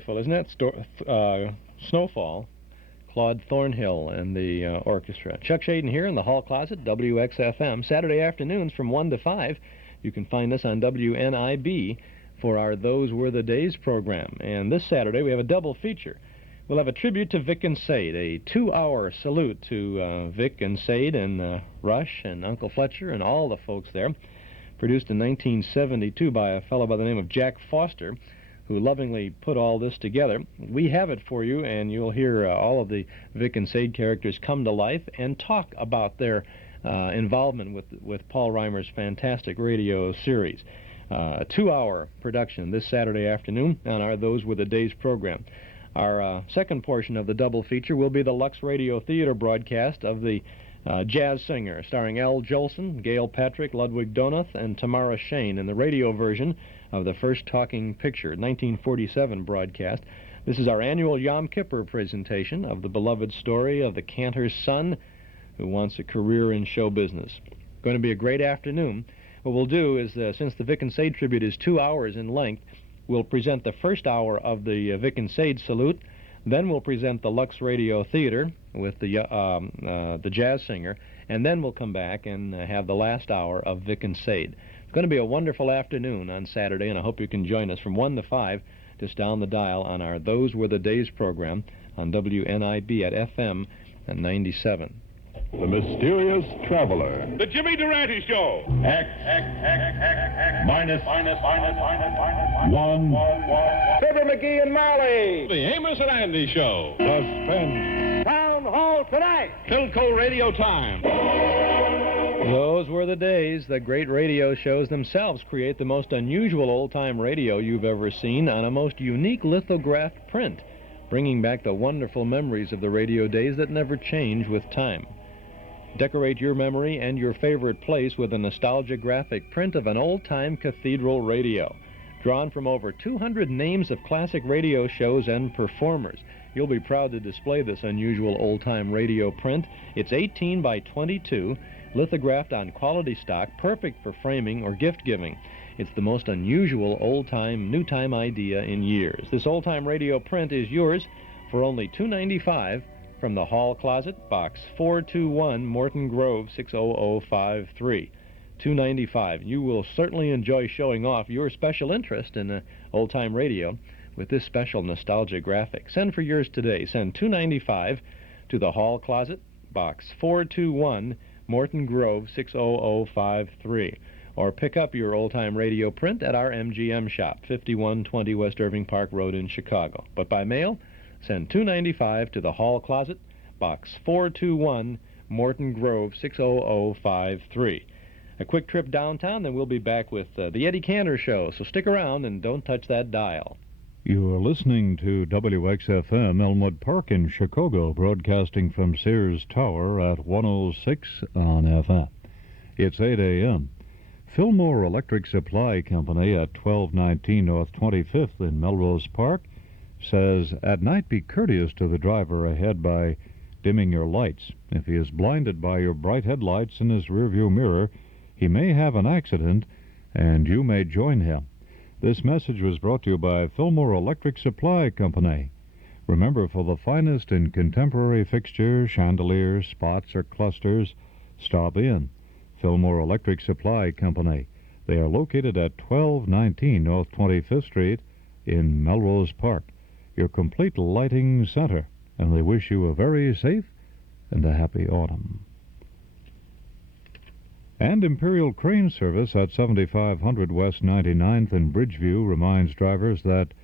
beautiful, isn't that? Snowfall. Claude Thornhill and the orchestra. Chuck Shaden here in the Hall Closet, WXFM. Saturday afternoons from 1 to 5. You can find us on WNIB for our Those Were the Days program. And this Saturday we have a double feature. We'll have a tribute to Vic and Sade, a 2-hour salute to Vic and Sade and Rush and Uncle Fletcher and all the folks there. Produced in 1972 by a fellow by the name of Jack Foster, who lovingly put all this together. We have it for you, and you'll hear all of the Vic and Sade characters come to life and talk about their involvement with Paul Reimer's fantastic radio series. A 2-hour production this Saturday afternoon on our Those Were the Days program. Our second portion of the double feature will be the Lux Radio Theater broadcast of the Jazz Singer, starring Al Jolson, Gail Patrick, Ludwig Donath, and Tamara Shane in the radio version of the first talking picture, 1947 broadcast. This is our annual Yom Kippur presentation of the beloved story of the cantor's son who wants a career in show business. Going to be a great afternoon. What we'll do is, since the Vic and Sade tribute is 2 hours in length, we'll present the first hour of the Vic and Sade salute. Then we'll present the Lux Radio Theater with the Jazz Singer, and then we'll come back and have the last hour of Vic and Sade. It's going to be a wonderful afternoon on Saturday, and I hope you can join us from 1 to 5, just down the dial on our Those Were the Days program on WNIB at FM and 97. The Mysterious Traveler. The Jimmy Durante Show. X. Minus. 1. Fibber McGee and Molly. The Amos and Andy Show. Suspense. Town Hall tonight. Philco Radio Time. Those were the days. The great radio shows themselves create the most unusual old-time radio you've ever seen on a most unique lithographed print, bringing back the wonderful memories of the radio days that never change with time. Decorate your memory and your favorite place with a nostalgia graphic print of an old-time cathedral radio, drawn from over 200 names of classic radio shows and performers. You'll be proud to display this unusual old-time radio print. It's 18 by 22, lithographed on quality stock, perfect for framing or gift-giving. It's the most unusual old-time, new-time idea in years. This old-time radio print is yours for only $2.95 from the Hall Closet, Box 421, Morton Grove, 60053. $2.95. You will certainly enjoy showing off your special interest in old-time radio with this special nostalgia graphic. Send for yours today. Send $2.95 to the Hall Closet, Box 421, Morton Grove, 60053. Or pick up your old-time radio print at our MGM shop, 5120 West Irving Park Road in Chicago. But by mail, send $2.95 to the Hall Closet, Box 421, Morton Grove, 60053. A quick trip downtown, then we'll be back with the Eddie Cantor Show. So stick around and don't touch that dial. You are listening to WXFM Elmwood Park in Chicago, broadcasting from Sears Tower at 106 on FM. It's 8 a.m. Fillmore Electric Supply Company at 1219 North 25th in Melrose Park says, at night be courteous to the driver ahead by dimming your lights. If he is blinded by your bright headlights in his rearview mirror, he may have an accident and you may join him. This message was brought to you by Fillmore Electric Supply Company. Remember, for the finest in contemporary fixtures, chandeliers, spots, or clusters, stop in Fillmore Electric Supply Company. They are located at 1219 North 25th Street in Melrose Park, your complete lighting center, and they wish you a very safe and a happy autumn. And Imperial Crane Service at 7500 West 99th in Bridgeview reminds drivers that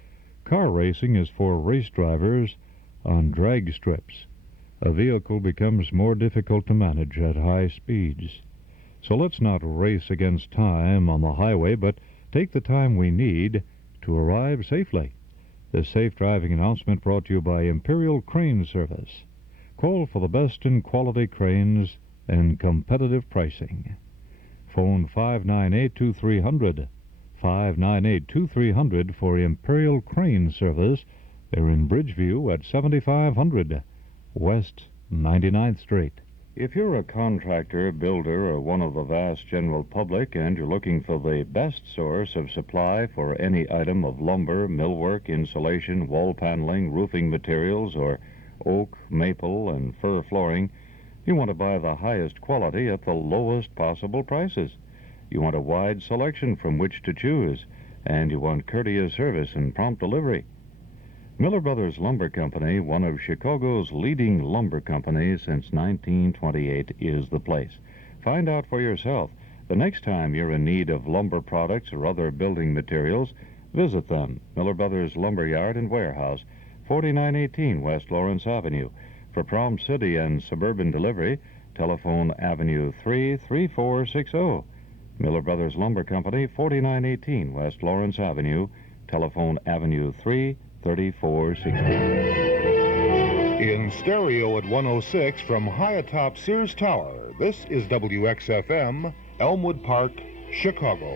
car racing is for race drivers on drag strips. A vehicle becomes more difficult to manage at high speeds. So let's not race against time on the highway, but take the time we need to arrive safely. This safe driving announcement brought to you by Imperial Crane Service. Call for the best in quality cranes and competitive pricing. Phone 598-2300, 598-2300 for Imperial Crane Service. They're in Bridgeview at 7500 West 99th Street. If you're a contractor, builder, or one of the vast general public and you're looking for the best source of supply for any item of lumber, millwork, insulation, wall paneling, roofing materials, or oak, maple, and fir flooring, you want to buy the highest quality at the lowest possible prices. You want a wide selection from which to choose, and you want courteous service and prompt delivery. Miller Brothers Lumber Company, one of Chicago's leading lumber companies since 1928, is the place. Find out for yourself. The next time you're in need of lumber products or other building materials, visit them. Miller Brothers Lumber Yard and Warehouse, 4918 West Lawrence Avenue. For prompt city and suburban delivery, telephone Avenue 33460. Miller Brothers Lumber Company, 4918 West Lawrence Avenue, telephone Avenue 33460. In stereo at 106 from high atop Sears Tower, this is WXFM, Elmwood Park, Chicago.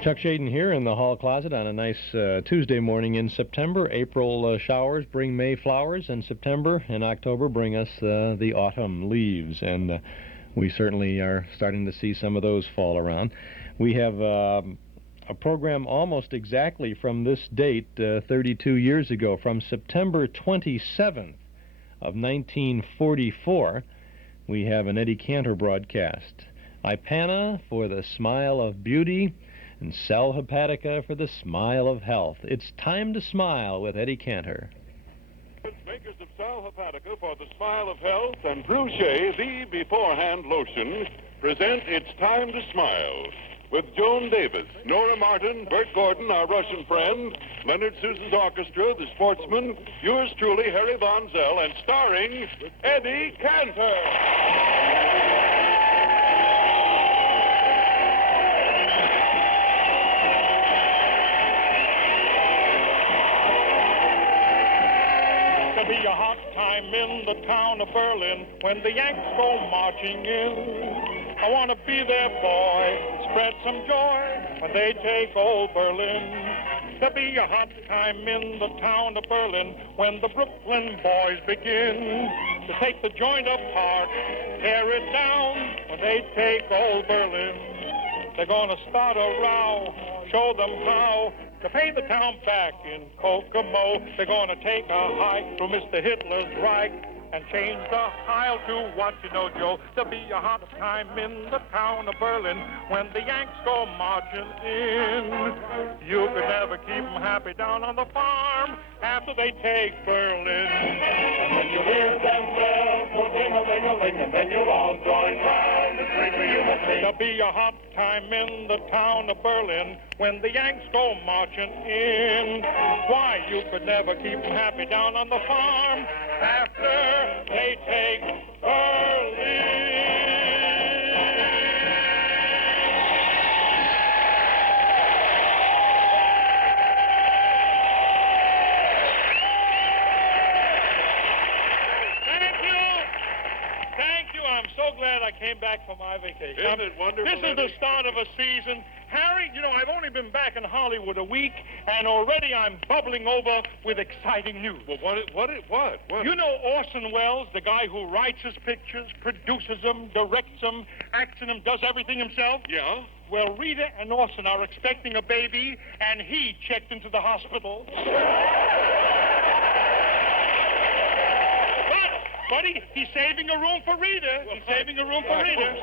Chuck Shaden here in the hall closet on a nice Tuesday morning in September. April showers bring May flowers, and September and October bring us the autumn leaves, and we certainly are starting to see some of those fall around. We have a program almost exactly from this date, 32 years ago, from September 27th of 1944. We have an Eddie Cantor broadcast. Ipana for the smile of beauty, and Sal Hepatica for the smile of health. It's time to smile with Eddie Cantor. Makers of Sal Hepatica for the smile of health and Bruchet, the beforehand lotion, present It's Time to Smile with Joan Davis, Nora Martin, Bert Gordon, our Russian friend, Leonard Sousa's orchestra, the Sportsman, yours truly, Harry Von Zell, and starring Eddie Cantor. Be a hot time in the town of Berlin when the Yanks go marching in. I want to be their boy, spread some joy when they take old Berlin. There'll be a hot time in the town of Berlin when the Brooklyn boys begin to take the joint apart, tear it down when they take old Berlin. They're going to start a row, show them how to pay the town back in Kokomo. They're going to take a hike through Mr. Hitler's Reich and change the Heil to what you know, Joe. There'll be a hot time in the town of Berlin when the Yanks go marching in. You could never keep them happy down on the farm after they take Berlin. And when you hear them bells go ding-a-ling-a-ling, and then you'll all join round and sing for you and me. There'll be a hot time in the town of Berlin when the Yanks go marching in. Why, you could never keep them happy down on the farm after they take Berlin. Thank you. I'm so glad I came back from my vacation. Isn't it wonderful? This is the start of a season. Harry, you know, I've only been back in Hollywood a week, and already I'm bubbling over with exciting news. Well, what? You know Orson Welles, the guy who writes his pictures, produces them, directs them, acts in them, does everything himself? Yeah? Well, Rita and Orson are expecting a baby, and he checked into the hospital. But he's saving a room for Rita. He's saving a room for Rita.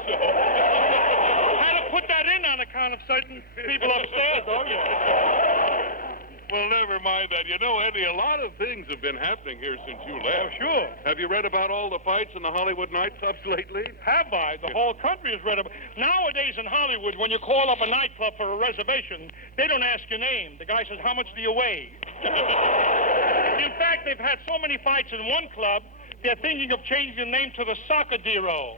Had to put that in on account of certain people upstairs, though, yeah. Well, never mind that. You know, Eddie, a lot of things have been happening here since you left. Oh, sure. Have you read about all the fights in the Hollywood nightclubs lately? Have I? The whole country has read about it. Nowadays in Hollywood, when you call up a nightclub for a reservation, they don't ask your name. The guy says, how much do you weigh? In fact, they've had so many fights in one club, they're thinking of changing the name to the Soccer Dero.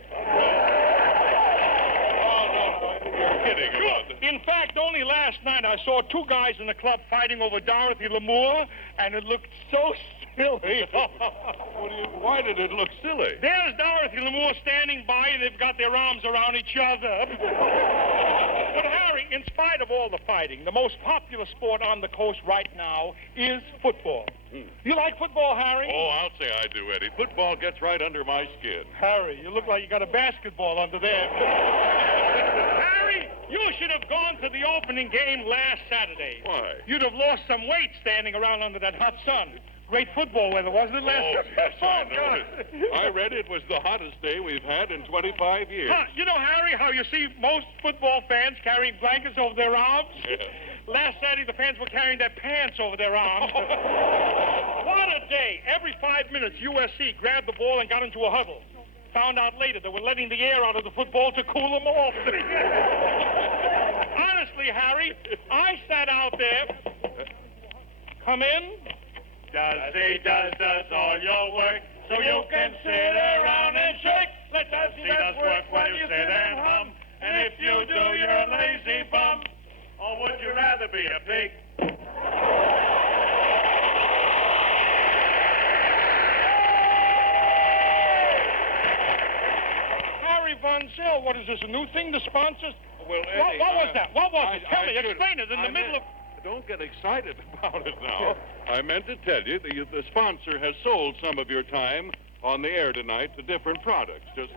Oh, no. You're kidding about it. In fact, only last night I saw two guys in the club fighting over Dorothy Lamour, and it looked so silly. Why did it look silly? There's Dorothy Lamour standing by, and they've got their arms around each other. But, Harry, in spite of all the fighting, the most popular sport on the coast right now is football. You like football, Harry? Oh, I'll say I do, Eddie. Football gets right under my skin. Harry, you look like you got a basketball under there. Harry, you should have gone to the opening game last Saturday. Why? You'd have lost some weight standing around under that hot sun. Great football weather, wasn't it, last yes, I God. noticed. I read it was the hottest day we've had in 25 years. You know, Harry, how you see most football fans carrying blankets over their arms? Yeah. Last Saturday, the fans were carrying their pants over their arms. What a day. Every 5 minutes, USC grabbed the ball and got into a huddle. Found out later they were letting the air out of the football to cool them off. Honestly, Harry, I sat out there. Come in. Does all your work, so you can sit around and shake. Let does work while you sit and hum. And if you do, you're a lazy bum. Or would you rather be a pig? Harry Von Zell, what is this, a new thing, the sponsors? Well, Eddie, what was that? What was it? Tell me, should- explain it in the middle of... Don't get excited about it now. I meant to tell you that the sponsor has sold some of your time on the air tonight to different products. Just...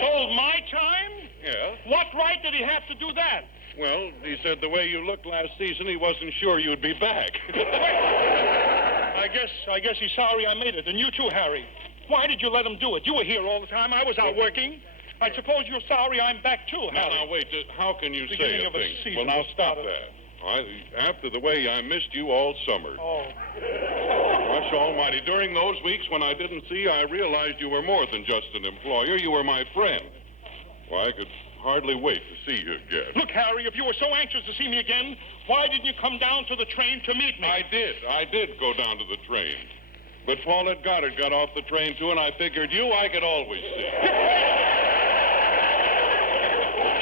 Sold my time? Yeah. What right did he have to do that? Well, he said the way you looked last season, he wasn't sure you'd be back. I guess he's sorry I made it. And you too, Harry. Why did you let him do it? You were here all the time. I was out working. I suppose you're sorry I'm back too, Harry. Now, wait. How can you Beginning say a of a thing? season Well, now, was stop started. that. After the way I missed you all summer. Oh. Gosh almighty, during those weeks when I didn't see you, I realized you were more than just an employer. You were my friend. Well, I could hardly wait to see you again. Look, Harry, if you were so anxious to see me again, why didn't you come down to the train to meet me? I did go down to the train. But Paulette Goddard got off the train, too, and I figured I could always see.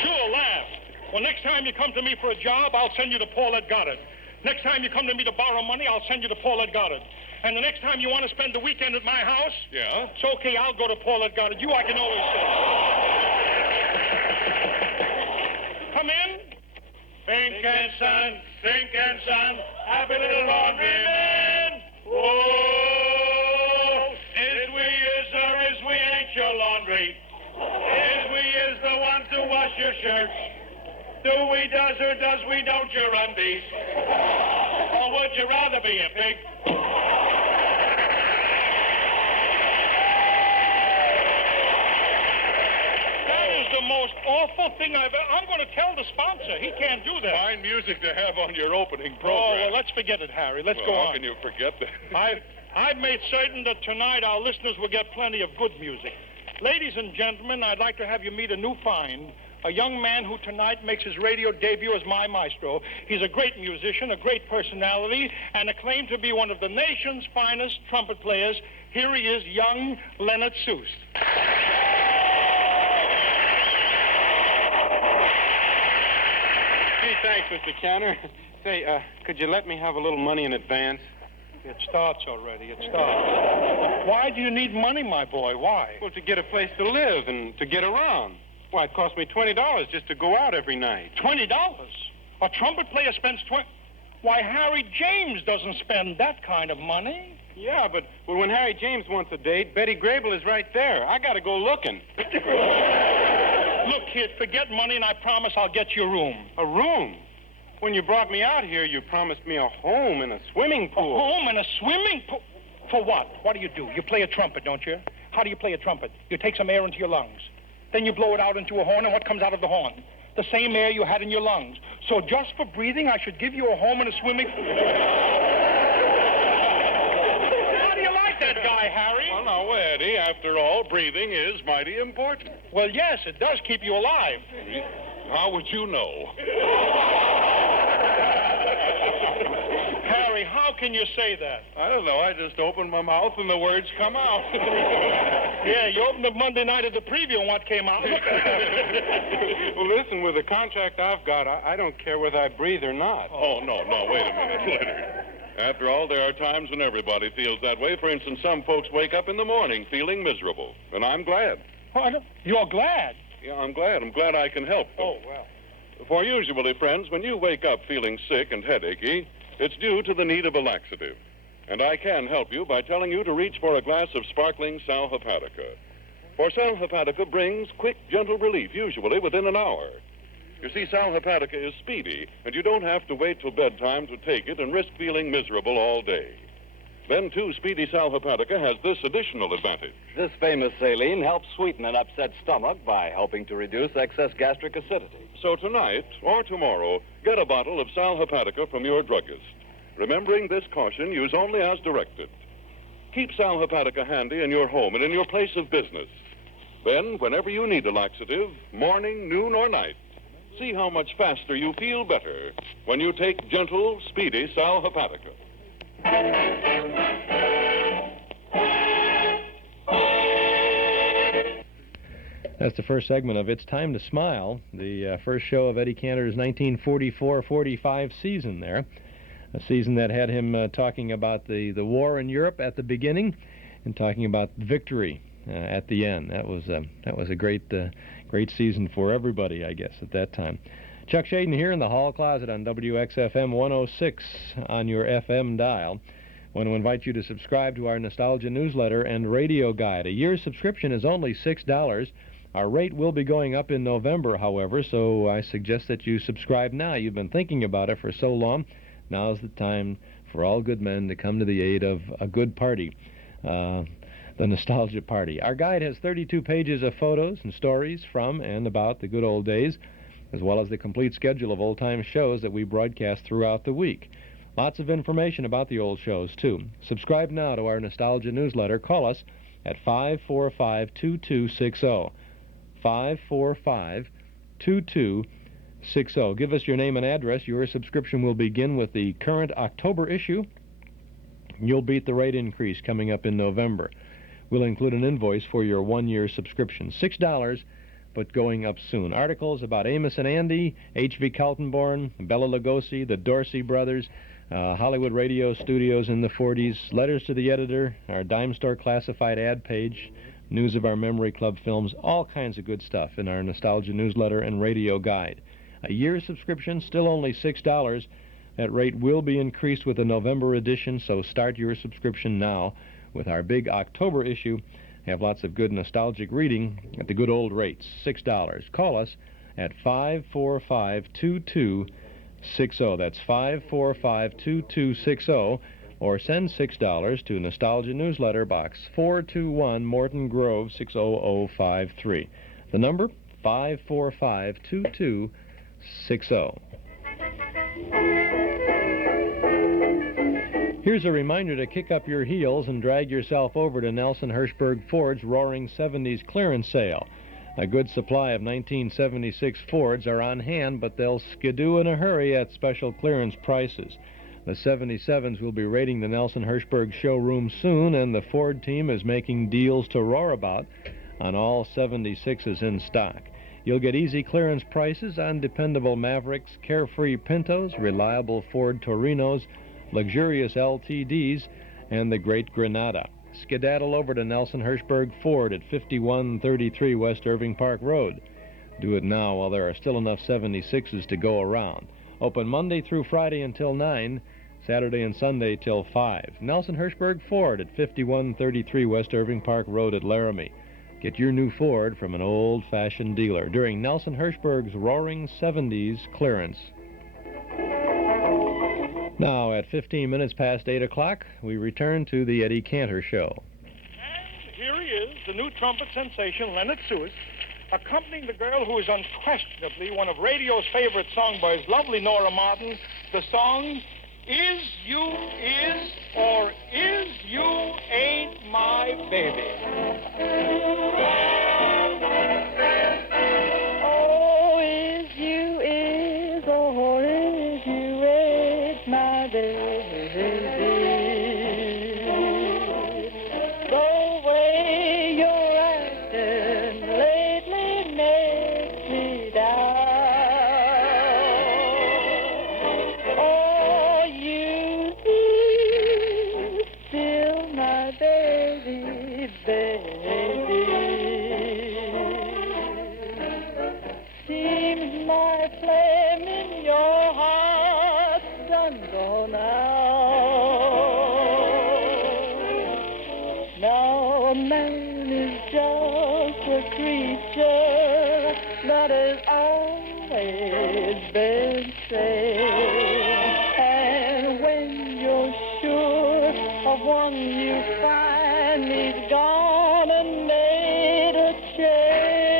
Sure, laugh. Well, next time you come to me for a job, I'll send you to Paulette Goddard. Next time you come to me to borrow money, I'll send you to Paulette Goddard. And the next time you want to spend the weekend at my house, yeah, it's okay, I'll go to Paulette Goddard. I can always say. Come in. Sink and son, happy little laundry man. Oh, is we is or is we ain't your laundry? Is we is the ones who wash your shirts? Do we does or does we don't your undies? Or would you rather be a pig? That is the most awful thing I'm going to tell the sponsor. He can't do that. Fine music to have on your opening program. Oh, well, let's forget it, Harry. Let's go on. How can you forget that? I've made certain that tonight our listeners will get plenty of good music. Ladies and gentlemen, I'd like to have you meet a new find, a young man who tonight makes his radio debut as my maestro. He's a great musician, a great personality, and acclaimed to be one of the nation's finest trumpet players. Here he is, young Leonard Seuss. Hey, thanks, Mr. Cantor. Say, could you let me have a little money in advance? It starts already. It starts. Why do you need money, my boy? Why? Well, to get a place to live and to get around. Why, it cost me $20 just to go out every night. $20? A trumpet player spends Why, Harry James doesn't spend that kind of money. Yeah, but when Harry James wants a date, Betty Grable is right there. I got to go looking. Look, kid, forget money, and I promise I'll get you a room. A room? When you brought me out here, you promised me a home and a swimming pool. A home and a swimming pool? For what? What do? You play a trumpet, don't you? How do you play a trumpet? You take some air into your lungs. Then you blow it out into a horn, and what comes out of the horn? The same air you had in your lungs. So just for breathing, I should give you a home and a swimming pool. How do you like that guy, Harry? Well, now, Eddie, after all, breathing is mighty important. Well, yes, it does keep you alive. How would you know? how can you say that? I don't know. I just opened my mouth and the words come out. Yeah, you opened up Monday night at the preview and what came out? Well, listen, with the contract I've got, I don't care whether I breathe or not. Oh, no, wait a minute, Leonard. After all, there are times when everybody feels that way. For instance, some folks wake up in the morning feeling miserable, and I'm glad. You're glad? Yeah, I'm glad. I'm glad I can help them. Oh, well. For usually, friends, when you wake up feeling sick and headachy, it's due to the need of a laxative. And I can help you by telling you to reach for a glass of sparkling sal hepatica. For sal hepatica brings quick, gentle relief, usually within an hour. You see, sal hepatica is speedy, and you don't have to wait till bedtime to take it and risk feeling miserable all day. Then, too, Speedy Sal Hepatica has this additional advantage. This famous saline helps sweeten an upset stomach by helping to reduce excess gastric acidity. So tonight or tomorrow, get a bottle of Sal Hepatica from your druggist. Remembering this caution, use only as directed. Keep Sal Hepatica handy in your home and in your place of business. Then, whenever you need a laxative, morning, noon, or night, see how much faster you feel better when you take gentle, speedy Sal Hepatica. That's the first segment of It's Time to Smile, the first show of Eddie Cantor's 1944-45 season there. A season that had him talking about the war in Europe at the beginning and talking about victory at the end. That was a great season for everybody, I guess, at that time. Chuck Shaden here in the Hall Closet on WXFM 106 on your FM dial. I want to invite you to subscribe to our Nostalgia newsletter and radio guide. A year's subscription is only $6. Our rate will be going up in November, however, so I suggest that you subscribe now. You've been thinking about it for so long. Now's the time for all good men to come to the aid of a good party, the Nostalgia Party. Our guide has 32 pages of photos and stories from and about the good old days, as well as the complete schedule of old-time shows that we broadcast throughout the week. Lots of information about the old shows, too. Subscribe now to our Nostalgia newsletter. Call us at 545-2260. 545-2260. Give us your name and address. Your subscription will begin with the current October issue. You'll beat the rate increase coming up in November. We'll include an invoice for your one-year subscription. $6, but going up soon. Articles about Amos and Andy, H.V. Kaltenborn, Bela Lugosi, the Dorsey brothers, Hollywood radio studios in the 40s, letters to the editor, our dime store classified ad page, news of our Memory Club films, all kinds of good stuff in our Nostalgia newsletter and radio guide. A year's subscription, still only $6. That rate will be increased with the November edition, so start your subscription now with our big October issue. Have lots of good nostalgic reading at the good old rates, $6. Call us at 545-2260. That's 545-2260, or send $6 to Nostalgia Newsletter Box 421, Morton Grove, 60053. The number, 545-2260. Here's a reminder to kick up your heels and drag yourself over to Nelson Hirschberg Ford's Roaring 70s clearance sale. A good supply of 1976 Fords are on hand, but they'll skidoo in a hurry at special clearance prices. The 77s will be raiding the Nelson Hirschberg showroom soon, and the Ford team is making deals to roar about on all 76s in stock. You'll get easy clearance prices on dependable Mavericks, carefree Pintos, reliable Ford Torinos, luxurious LTDs, and the great Granada. Skedaddle over to Nelson Hirschberg Ford at 5133 West Irving Park Road. Do it now while there are still enough 76s to go around. Open Monday through Friday until 9, Saturday and Sunday till 5. Nelson Hirschberg Ford at 5133 West Irving Park Road at Laramie. Get your new Ford from an old-fashioned dealer during Nelson Hirschberg's Roaring 70s clearance. Now, at 15 minutes past 8 o'clock, we return to the Eddie Cantor Show. And here he is, the new trumpet sensation, Leonard Suess, accompanying the girl who is unquestionably one of radio's favorite songbirds, lovely Nora Martin. The song, Is You Is or Is You Ain't My Baby. Oh, is you is or is you ain't my baby. flame in your heart's done gone out. Now a man is just a creature that has always been safe. And when you're sure of one you find he's gone and made a change.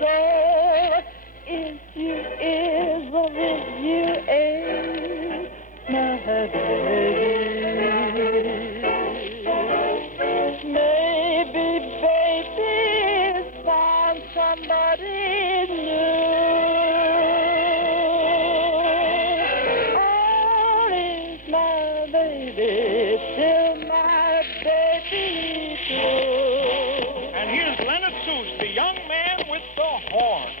Oh, if you is or if you ain't my baby. Maybe baby's found somebody new. Or is my baby still my baby too? And here's Leonard Seuss, the young man with the horn.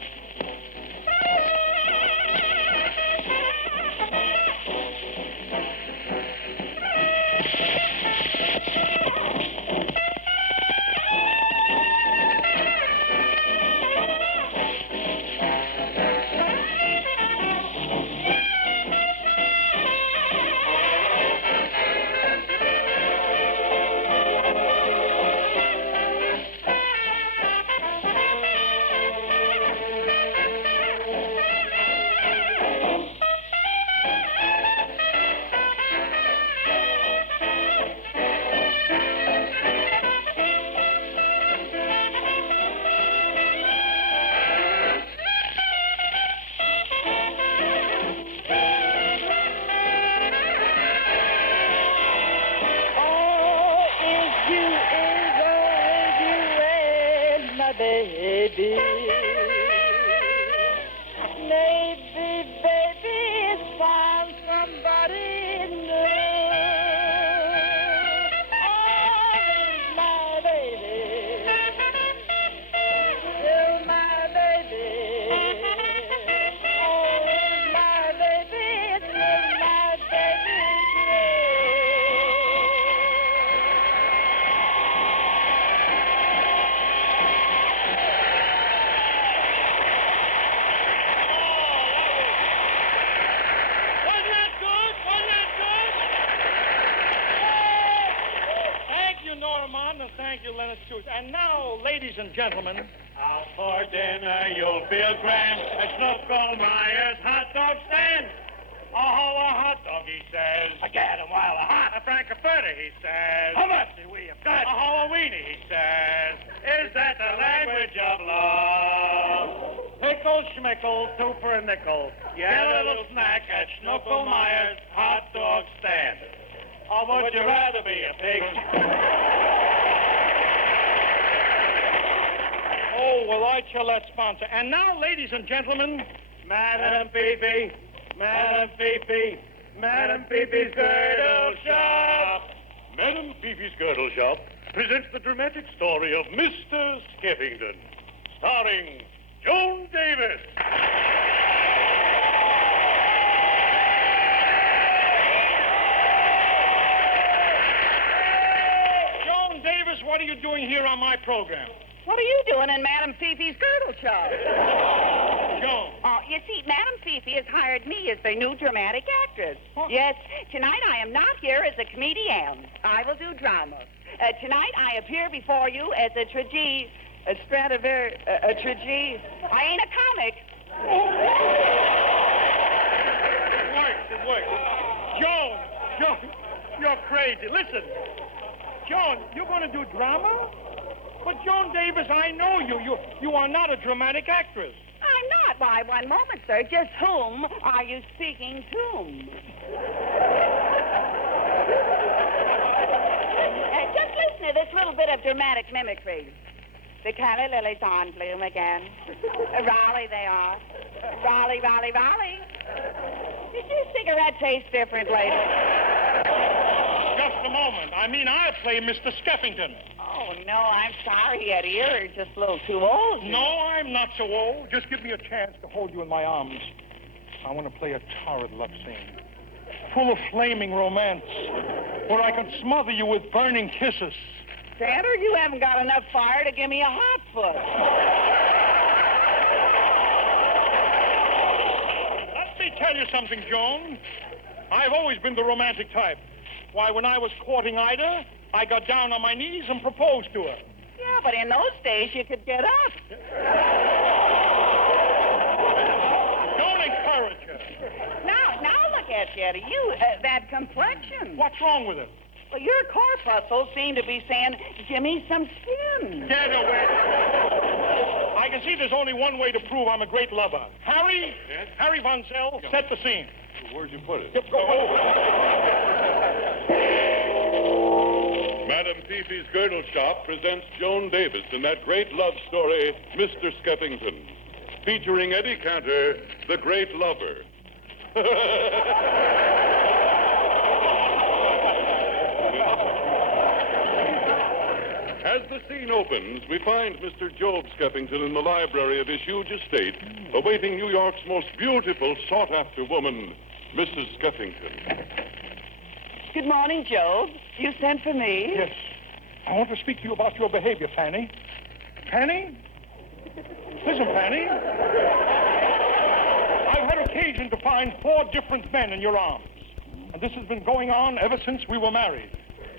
Baby, maybe baby's found somebody new. Oh, my baby, still my baby. Oh, my baby, still my baby. Nora Martin, and thank you, Leonard Seuss. And now, ladies and gentlemen, out for dinner, you'll feel grand at Snookie Myers hot dog stand. Oh, a hot dog, he says. I get him while hot. A frankfurter, he says. How much do we have got? Oh, a weenie, he says. Is that the language of love? Pickle, schmickle, two for a nickel. Get a little snack at Snookie Myers hot dog stand. Or would you rather be a pig? Oh, well, I tell that sponsor. And now, ladies and gentlemen, Madam Fifi, Madam Fifi, Madam Fifi's Girdle Shop. Madam Fifi's Girdle Shop presents the dramatic story of Mr. Skeffington, starring Joan Davis. Joan Davis, what are you doing here on my program? What are you doing in Madam Fifi's Girdle Shop? Joan. Oh, you see, Madam Fifi has hired me as their new dramatic actress. Huh? Yes, tonight I am not here as a comedian. I will do drama. Tonight I appear before you as a tragedy. I ain't a comic. It works. Joan, you're crazy. Listen, Joan, you're going to do drama? But, Joan Davis, I know you. You are not a dramatic actress. I'm not. Why, one moment, sir. Just whom are you speaking to? Just listen to this little bit of dramatic mimicry. The calla lilies on bloom again. Raleigh they are. Raleigh, Raleigh, Raleigh. Did your cigarette taste different later? Just a moment. I mean, I'll play Mr. Skeffington. Oh, no, I'm sorry, Eddie. You're just a little too old. No, I'm not so old. Just give me a chance to hold you in my arms. I want to play a torrid love scene, full of flaming romance, where I can smother you with burning kisses. Sandra, you haven't got enough fire to give me a hot foot. tell you something, Joan. I've always been the romantic type. Why, when I was courting Ida, I got down on my knees and proposed to her. Yeah, but in those days, you could get up. Don't encourage her. Now look at you, that complexion. What's wrong with her? Well, your corpuscles seem to be saying, give me some skin. Get away. I can see there's only one way to prove I'm a great lover. Harry? Yes? Harry Von Zell, set the scene. Where'd you put it? Go. Madam Fifi's Girdle Shop presents Joan Davis in that great love story, Mr. Skeffington, featuring Eddie Cantor, the great lover. As the scene opens, we find Mr. Job Skeffington in the library of his huge estate, awaiting New York's most beautiful, sought-after woman, Mrs. Skeffington. Good morning, Job. You sent for me? Yes. I want to speak to you about your behavior, Fanny. Fanny? Listen, Fanny. I've had occasion to find 4 different men in your arms. And this has been going on ever since we were married.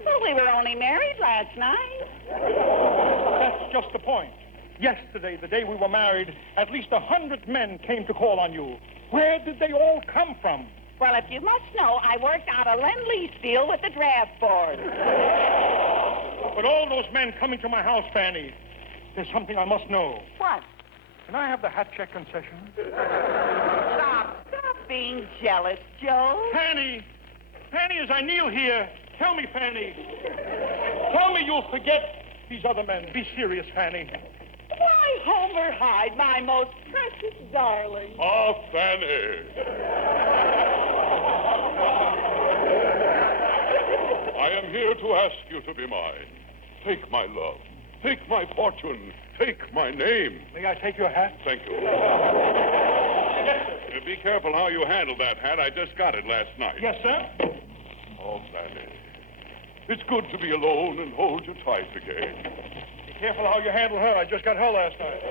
Well, we were only married last night. That's just the point. Yesterday, the day we were married, at least 100 men came to call on you. Where did they all come from? Well, if you must know, I worked out a Lend-Lease deal with the draft board. But all those men coming to my house, Fanny, there's something I must know. What? Can I have the hat check concession? Stop being jealous, Joe. Fanny, as I kneel here, tell me, Fanny. Tell me you'll forget these other men. Be serious, Fanny. Why, Homer Hyde, my most precious darling. Ah, Fanny. I am here to ask you to be mine. Take my love. Take my fortune. Take my name. May I take your hat? Thank you. Be careful how you handle that hat. I just got it last night. Yes, sir. Oh, Fanny. It's good to be alone and hold you tight again. Be careful how you handle her. I just got her last night.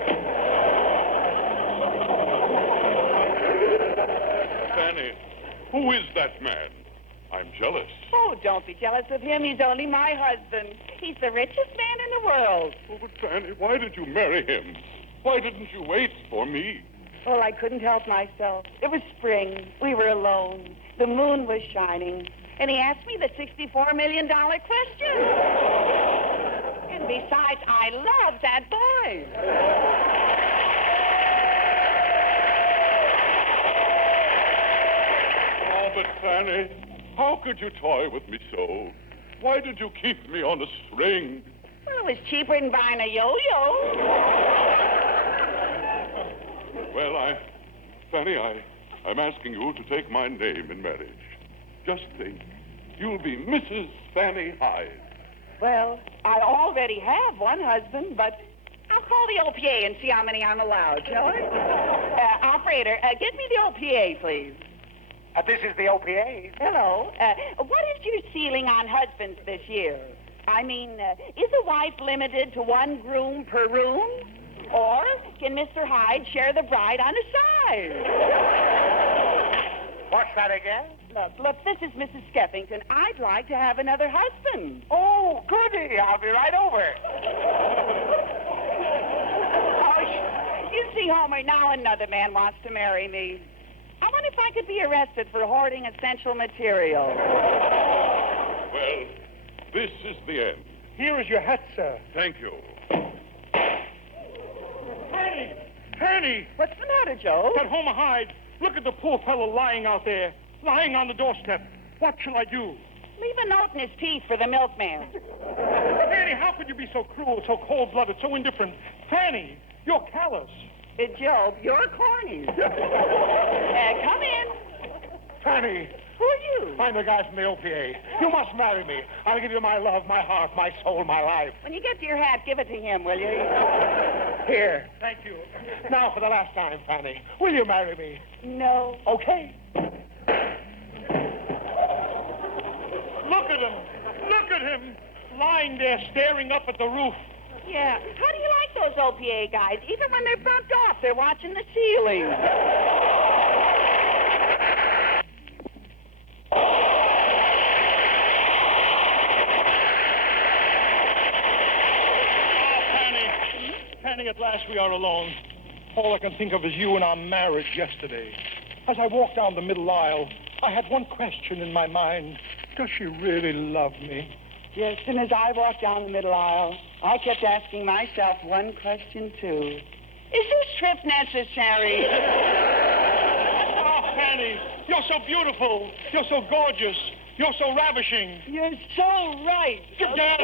Fanny, who is that man? I'm jealous. Oh, don't be jealous of him. He's only my husband. He's the richest man in the world. Oh, but Fanny, why did you marry him? Why didn't you wait for me? Well, I couldn't help myself. It was spring. We were alone. The moon was shining. And he asked me the $64 million question. And besides, I love that boy. Oh, but Fanny, how could you toy with me so? Why did you keep me on a string? Well, it was cheaper than buying a yo-yo. Well, Fanny, I'm asking you to take my name in marriage. Just think, you'll be Mrs. Fanny Hyde. Well, I already have one husband, but I'll call the OPA and see how many I'm allowed, shall I? Operator, get me the OPA, please. This is the OPA. Hello. What is your ceiling on husbands this year? I mean, is a wife limited to one groom per room? Or can Mr. Hyde share the bride on the side? What's that again? Look, this is Mrs. Skeffington. I'd like to have another husband. Oh, goody. I'll be right over. Oh, you see, Homer, now another man wants to marry me. I wonder if I could be arrested for hoarding essential material. Well, this is the end. Here is your hat, sir. Thank you. Fanny! What's the matter, Joe? That Homer Hyde. Look at the poor fellow lying out there, lying on the doorstep. What shall I do? Leave a note in his teeth for the milkman. Fanny, how could you be so cruel, so cold-blooded, so indifferent? Fanny, you're callous. Job, you're corny. Come in. Fanny. Who are you? I'm the guy from the OPA. You must marry me. I'll give you my love, my heart, my soul, my life. When you get to your hat, give it to him, will you? Here. Thank you. Now for the last time, Fanny. Will you marry me? No. Okay. Look at him. Look at him. Lying there, staring up at the roof. Yeah. How do you like those OPA guys? Even when they're bumped off, they're watching the ceiling. darling, at last we are alone. All I can think of is you and our marriage yesterday. As I walked down the middle aisle, I had one question in my mind. Does she really love me? Yes, and as I walked down the middle aisle, I kept asking myself one question, too. Is this trip necessary? Oh, Fanny, you're so beautiful. You're so gorgeous. You're so ravishing. You're so right. Get down.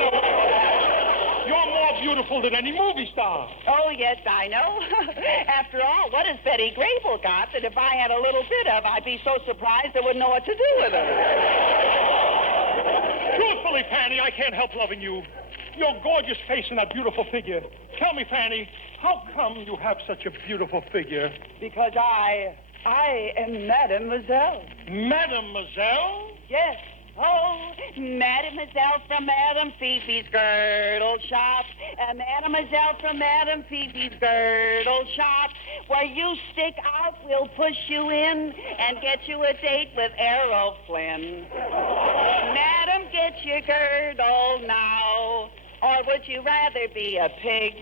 You're more beautiful than any movie star. Oh, yes, I know. After all, what has Betty Grable got that if I had a little bit of, I'd be so surprised I wouldn't know what to do with her? Truthfully, Fanny, I can't help loving you. Your gorgeous face and that beautiful figure. Tell me, Fanny, how come you have such a beautiful figure? Because I am Mademoiselle. Mademoiselle? Yes. Oh, Mademoiselle from Madame Fifi's girdle shop. Mademoiselle from Madame Fifi's girdle shop. Where you stick out, we'll push you in and get you a date with Errol Flynn. Madam, get your girdle now. Or would you rather be a pig?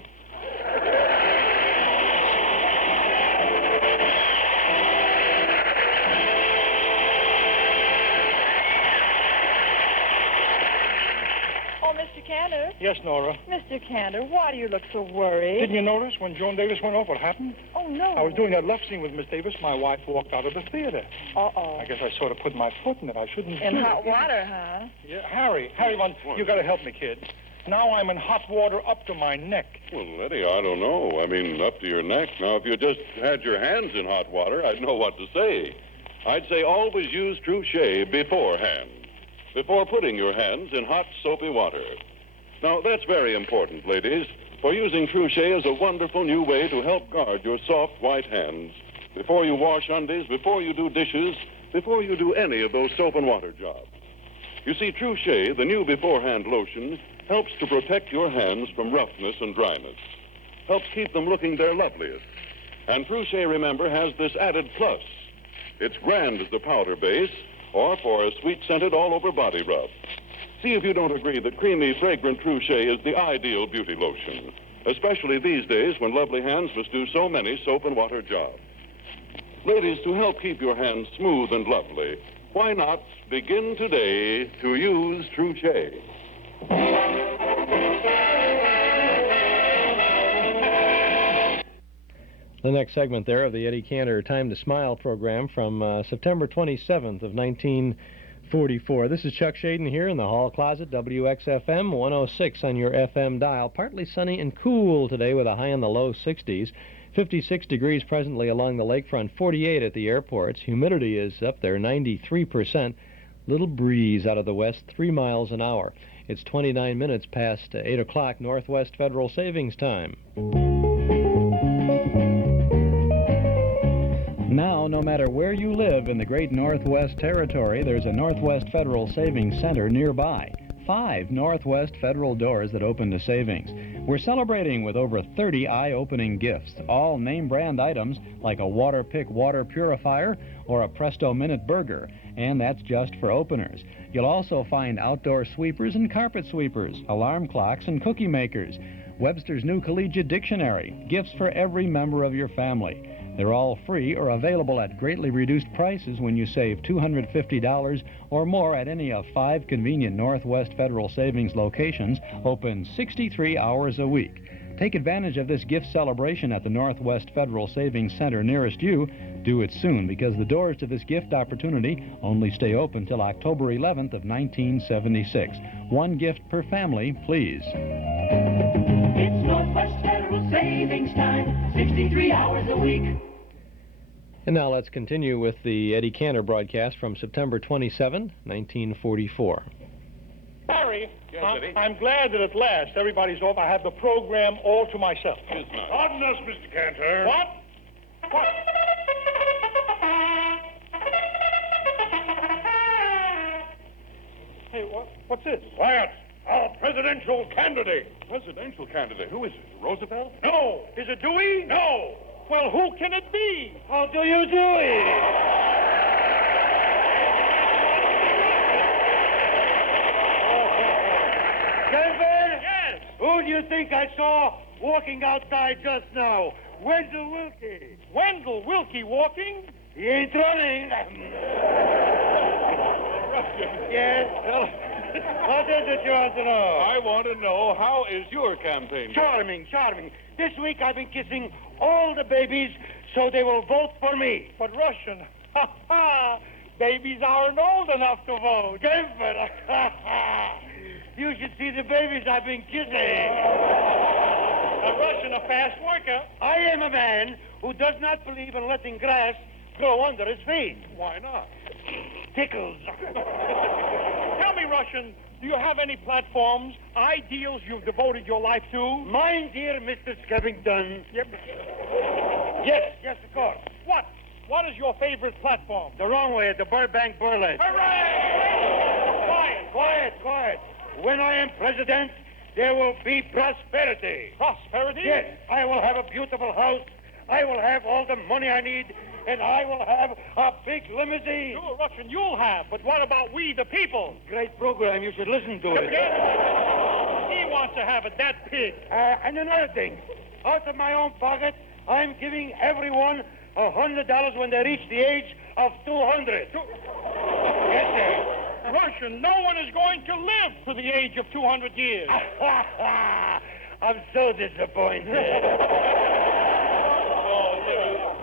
Oh, Mr. Cantor. Yes, Nora. Mr. Cantor, why do you look so worried? Didn't you notice when Joan Davis went off what happened? Oh, no. I was doing that love scene with Miss Davis. My wife walked out of the theater. Uh-oh. I guess I sort of put my foot in it. I shouldn't. In hot water, huh? Yeah, Harry, you got to help me, kid. Now I'm in hot water up to my neck. Well, Eddie, I don't know. I mean, up to your neck. Now, if you just had your hands in hot water, I'd know what to say. I'd say always use Truchet beforehand, before putting your hands in hot, soapy water. Now, that's very important, ladies, for using Truchet is a wonderful new way to help guard your soft, white hands before you wash undies, before you do dishes, before you do any of those soap and water jobs. You see, Truchet, the new beforehand lotion, helps to protect your hands from roughness and dryness, helps keep them looking their loveliest. And Truchet, remember, has this added plus. It's grand as the powder base, or for a sweet-scented all-over body rub. See if you don't agree that creamy, fragrant Truchet is the ideal beauty lotion, especially these days when lovely hands must do so many soap and water jobs. Ladies, to help keep your hands smooth and lovely, why not begin today to use Truchet? The next segment there of the Eddie Cantor Time to Smile program from September 27th of 1944. This is Chuck Shaden here in the hall closet, WXFM 106 on your FM dial. Partly sunny and cool today with a high in the low 60s. 56 degrees presently along the lakefront, 48 at the airports. Humidity is up there, 93%. Little breeze out of the west, 3 miles an hour. It's 29 minutes past 8 o'clock Northwest Federal Savings Time. Now, no matter where you live in the great Northwest Territory, there's a Northwest Federal Savings Center nearby. 5 Northwest Federal doors that open to savings. We're celebrating with over 30 eye-opening gifts, all name-brand items like a Waterpik water purifier or a Presto Minute Burger, and that's just for openers. You'll also find outdoor sweepers and carpet sweepers, alarm clocks and cookie makers, Webster's New Collegiate Dictionary, gifts for every member of your family. They're all free or available at greatly reduced prices when you save $250 or more at any of 5 convenient Northwest Federal Savings locations, open 63 hours a week. Take advantage of this gift celebration at the Northwest Federal Savings Center nearest you. Do it soon, because the doors to this gift opportunity only stay open till October 11th of 1976. 1 gift per family, please. It's Northwest Federal Savings Time, 63 hours a week. And now let's continue with the Eddie Cantor broadcast from September 27, 1944. Harry, Yes, Eddie? I'm glad that at last everybody's off. I have the program all to myself. Pardon us, Mr. Cantor. What? What? Hey, what's this? Quiet. Our presidential candidate. Presidential candidate? Who is it? Roosevelt? No. Is it Dewey? No. Well, who can it be? How do you do it? Yes. Who do you think I saw walking outside just now. Wendell Wilkie. Wendell Wilkie walking? He ain't running. Yes. What is it you want to know? I want to know, how is your campaign? Charming, charming. This week I've been kissing all the babies so they will vote for me. But Russian, ha ha! Babies aren't old enough to vote. Denver. You should see the babies I've been kissing. A Russian, a fast worker. I am a man who does not believe in letting grass grow under his feet. Why not? Tickles. Tell me, Russian, do you have any platforms, ideals you've devoted your life to? Mine, dear Mr. Skeffington. Yep. Yes, of course. What? What is your favorite platform? The wrong way at the Burbank Burlesque. Hooray! Quiet. When I am president, there will be prosperity. Prosperity? Yes, I will have a beautiful house. I will have all the money I need. And I will have a big limousine. Sure, Russian, you'll have. But what about we, the people? Great program. You should listen to it. He wants to have it, that pig. And another thing. Out of my own pocket, I'm giving everyone $100 when they reach the age of 200. Yes, sir. Russian, no one is going to live to the age of 200 years. I'm so disappointed.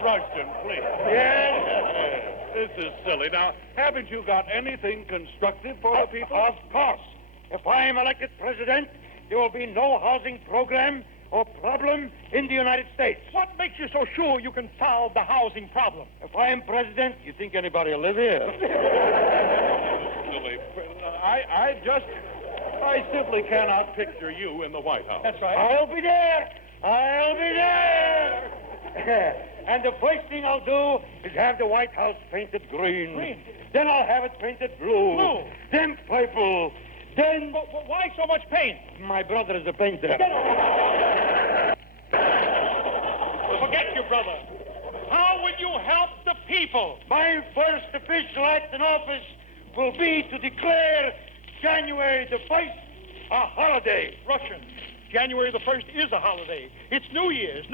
Russian, please. Yes? This is silly. Now, haven't you got anything constructive for the people? Of course. If I am elected president, there will be no housing program or problem in the United States. What makes you so sure you can solve the housing problem? If I am president, you think anybody will live here? Silly. I simply cannot picture you in the White House. That's right. I'll be there. And the first thing I'll do is have the White House painted green. Then I'll have it painted blue. Then purple. Then... But why so much paint? My brother is a painter. Forget your brother. How will you help the people? My first official act in office will be to declare January the 1st a holiday. Russian, January the 1st is a holiday. It's New Year's.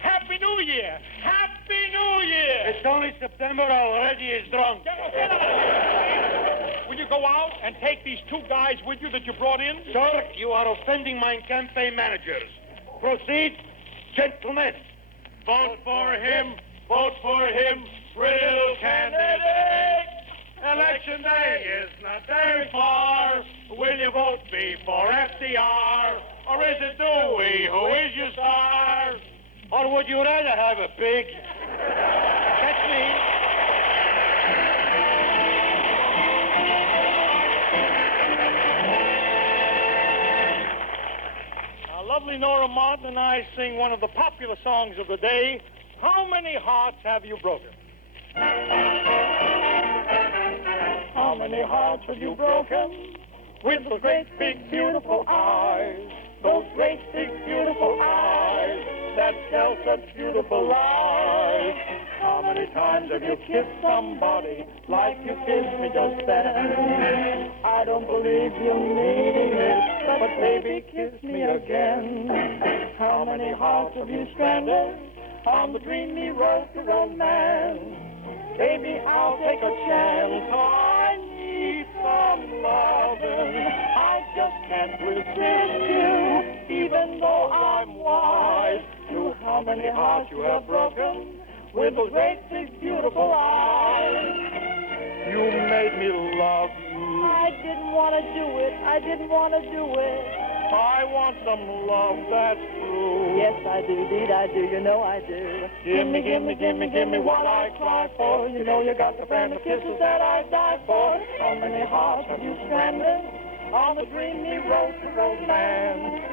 Happy New Year. Happy New Year. It's only September already. Is drunk. Will you go out and take these two guys with you that you brought in? Sir, you are offending my campaign managers. Proceed, gentlemen. Vote for him. Real candidate. Election day is not very far. Will you vote me for FDR? Or is it Dewey who is your star? Or would you rather have a pig? Catch me. Lovely Nora Martin and I sing one of the popular songs of the day, How Many Hearts Have You Broken? How many hearts have you broken with those great big beautiful eyes? Those great big beautiful eyes that tell such beautiful lies. How many times have you kissed somebody like you kissed me just then? I don't believe you mean it, but baby, kiss me again. How many hearts have you stranded on the dreamy road to romance? Baby, I'll take a chance. I need some loving. I just can't resist you, even though I'm wise to how many hearts you have broken with those great big beautiful eyes. You made me love you. I didn't want to do it. I I want some love that's true. Yes, I do, indeed I do. You know I do. Give me what I cry for. You know you got the brand of kisses that I die for. How many hearts have you stranded on the dreamy road to romance?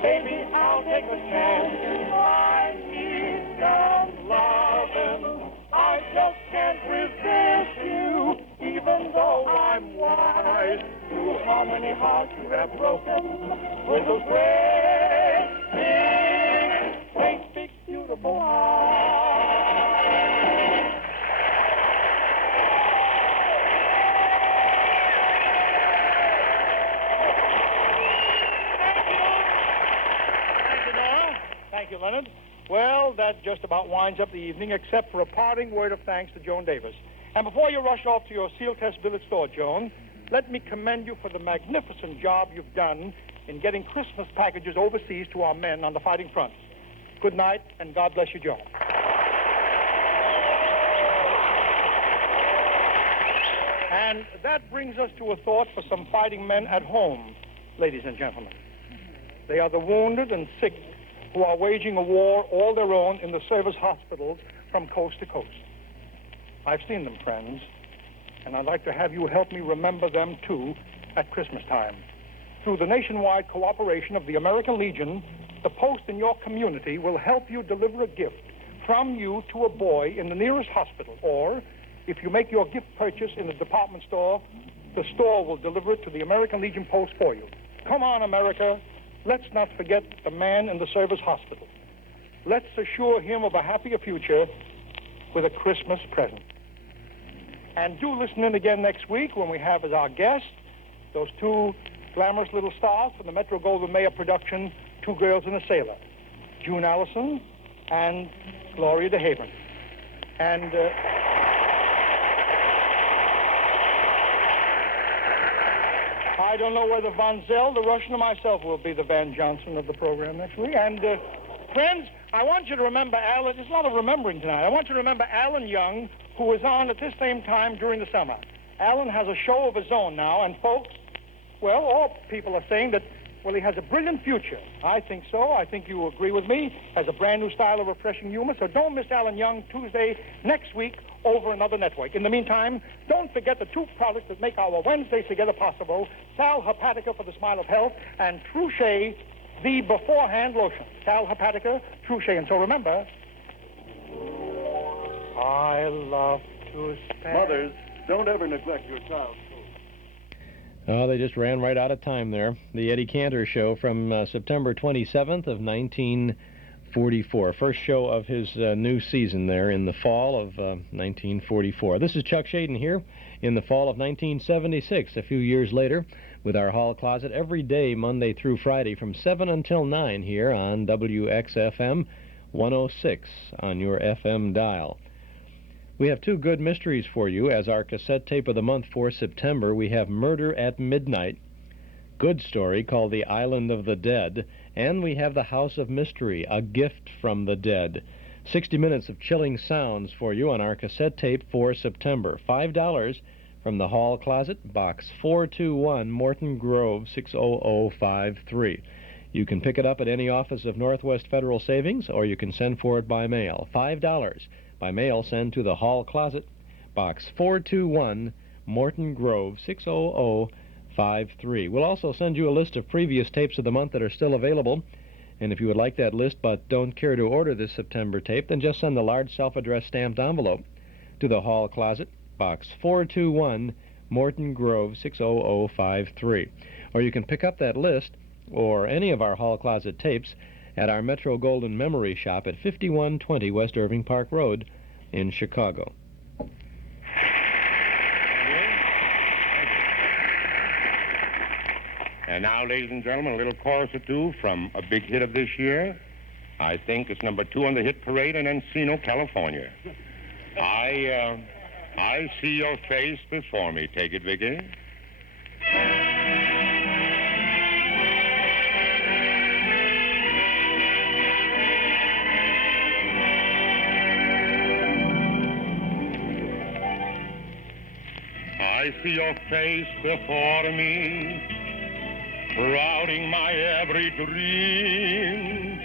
Baby, I'll take a chance. I need some loving. I just can't resist you, even though I'm wise to how many hearts you have broken with those great big beautiful eyes. Thank you, Nora. that just about winds up the evening, except for a parting word of thanks to Joan Davis. And before you rush off to your seal test billet store, Joan, let me commend you for the magnificent job you've done in getting Christmas packages overseas to our men on the fighting front. Good night, and God bless you, Joan. And that brings us to a thought for some fighting men at home, ladies and gentlemen. They are the wounded and sick who are waging a war all their own in the service hospitals from coast to coast. I've seen them, friends, and I'd like to have you help me remember them, too, at Christmas time. Through the nationwide cooperation of the American Legion, the post in your community will help you deliver a gift from you to a boy in the nearest hospital, or if you make your gift purchase in a department store, the store will deliver it to the American Legion post for you. Come on, America. Let's not forget the man in the service hospital. Let's assure him of a happier future with a Christmas present. And do listen in again next week when we have as our guest those two glamorous little stars from the Metro-Goldwyn-Mayer production, Two Girls and a Sailor, June Allison and Gloria DeHaven. And I don't know whether Von Zell, the Russian, or myself will be the Van Johnson of the program next week. And, friends, I want you to remember Alan. There's a lot of remembering tonight. I want you to remember Alan Young, who was on at this same time during the summer. Alan has a show of his own now, and folks, well, all people are saying that, well, he has a brilliant future. I think so. I think you agree with me. Has a brand new style of refreshing humor. So don't miss Alan Young Tuesday next week over another network. In the meantime, don't forget the two products that make our Wednesdays together possible: Sal Hepatica for the smile of health and Trouche, the beforehand lotion. Sal Hepatica, Trouche. And so remember, I love to spend... Mothers, don't ever neglect your child's food. Oh, they just ran right out of time there. The Eddie Cantor Show from September 27th of 1944. First show of his new season there in the fall of 1944. This is Chuck Shaden here in the fall of 1976, a few years later, with our hall closet every day, Monday through Friday, from 7 until 9 here on WXFM 106 on your FM dial. We have two good mysteries for you as our cassette tape of the month for September. We have Murder at Midnight, good story called The Island of the Dead, and we have The House of Mystery, a gift from the dead. 60 minutes of chilling sounds for you on our cassette tape for September. $5 from the hall closet, box 421, Morton Grove, 60053. You can pick it up at any office of Northwest Federal Savings, or you can send for it by mail. $5 by mail, send to the hall closet, box 421, Morton Grove, 60053. We'll also send you a list of previous tapes of the month that are still available. And if you would like that list but don't care to order this September tape, then just send the large self-addressed stamped envelope to the hall closet, box 421, Morton Grove, 60053. Or you can pick up that list or any of our hall closet tapes at our Metro Golden Memory Shop at 5120 West Irving Park Road in Chicago. And now, ladies and gentlemen, a little chorus or two from a big hit of this year. I think it's number 2 on the hit parade in Encino, California. I see your face before me. Take it, Vicky. I see your face before me, crowding my every dream.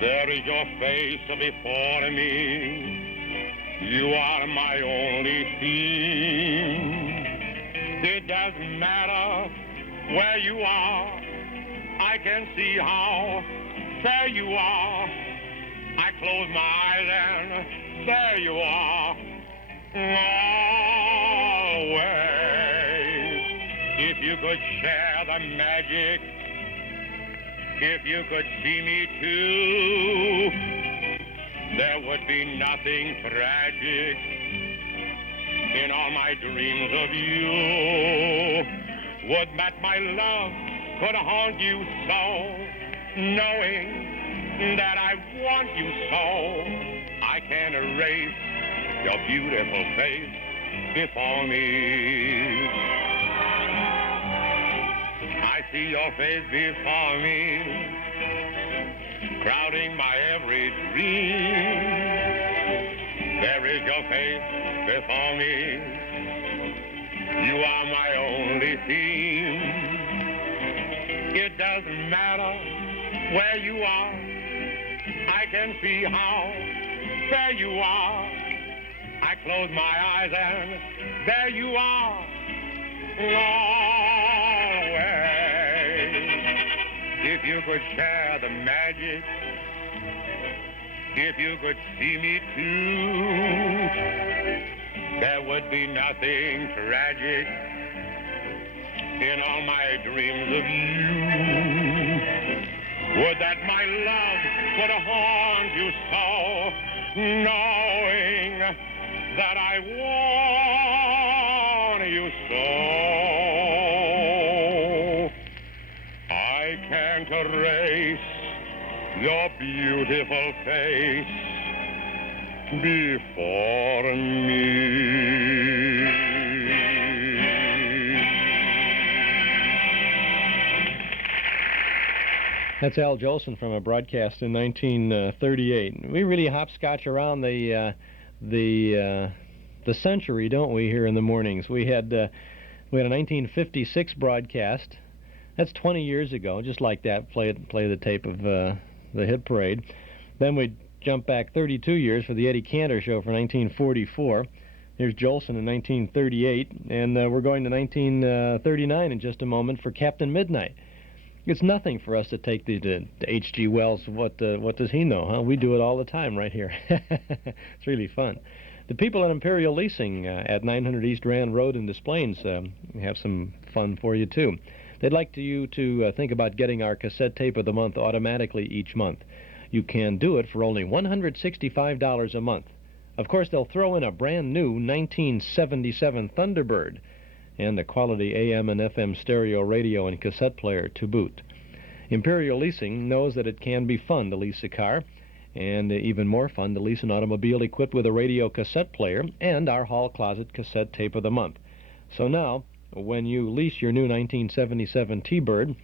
There is your face before me. You are my only theme. It doesn't matter where you are. I can see how fair you are. I close my eyes and there you are. Always. If you could share the magic, if you could see me too, there would be nothing tragic in all my dreams of you. Would that my love could haunt you so, knowing that I want you so. I can't erase your beautiful face before me. I see your face before me, crowding my every dream. There is your face before me. You are my only theme. It doesn't matter where you are. I can see how there you are. I close my eyes and there you are. Always. If you could share the magic, if you could see me too, there would be nothing tragic in all my dreams of you. Would that my love could haunt you so, knowing that I want you so. I can't erase your beautiful face before me. That's Al Jolson from a broadcast in 1938. We really hopscotch around the century, don't we, here in the mornings? We had a 1956 broadcast. That's 20 years ago, just like that. Play the tape of the hit parade. Then we jump back 32 years for the Eddie Cantor show for 1944. Here's Jolson in 1938, and we're going to 1939 in just a moment for Captain Midnight. It's nothing for us to take to H.G. Wells. What does he know, huh? We do it all the time right here. It's really fun. The people at Imperial Leasing at 900 East Rand Road in Des Plaines have some fun for you, too. They'd like you to think about getting our cassette tape of the month automatically each month. You can do it for only $165 a month. Of course, they'll throw in a brand new 1977 Thunderbird and a quality AM and FM stereo radio and cassette player to boot. Imperial Leasing knows that it can be fun to lease a car, and even more fun to lease an automobile equipped with a radio cassette player and our hall closet cassette tape of the month. So now, when you lease your new 1977 T-Bird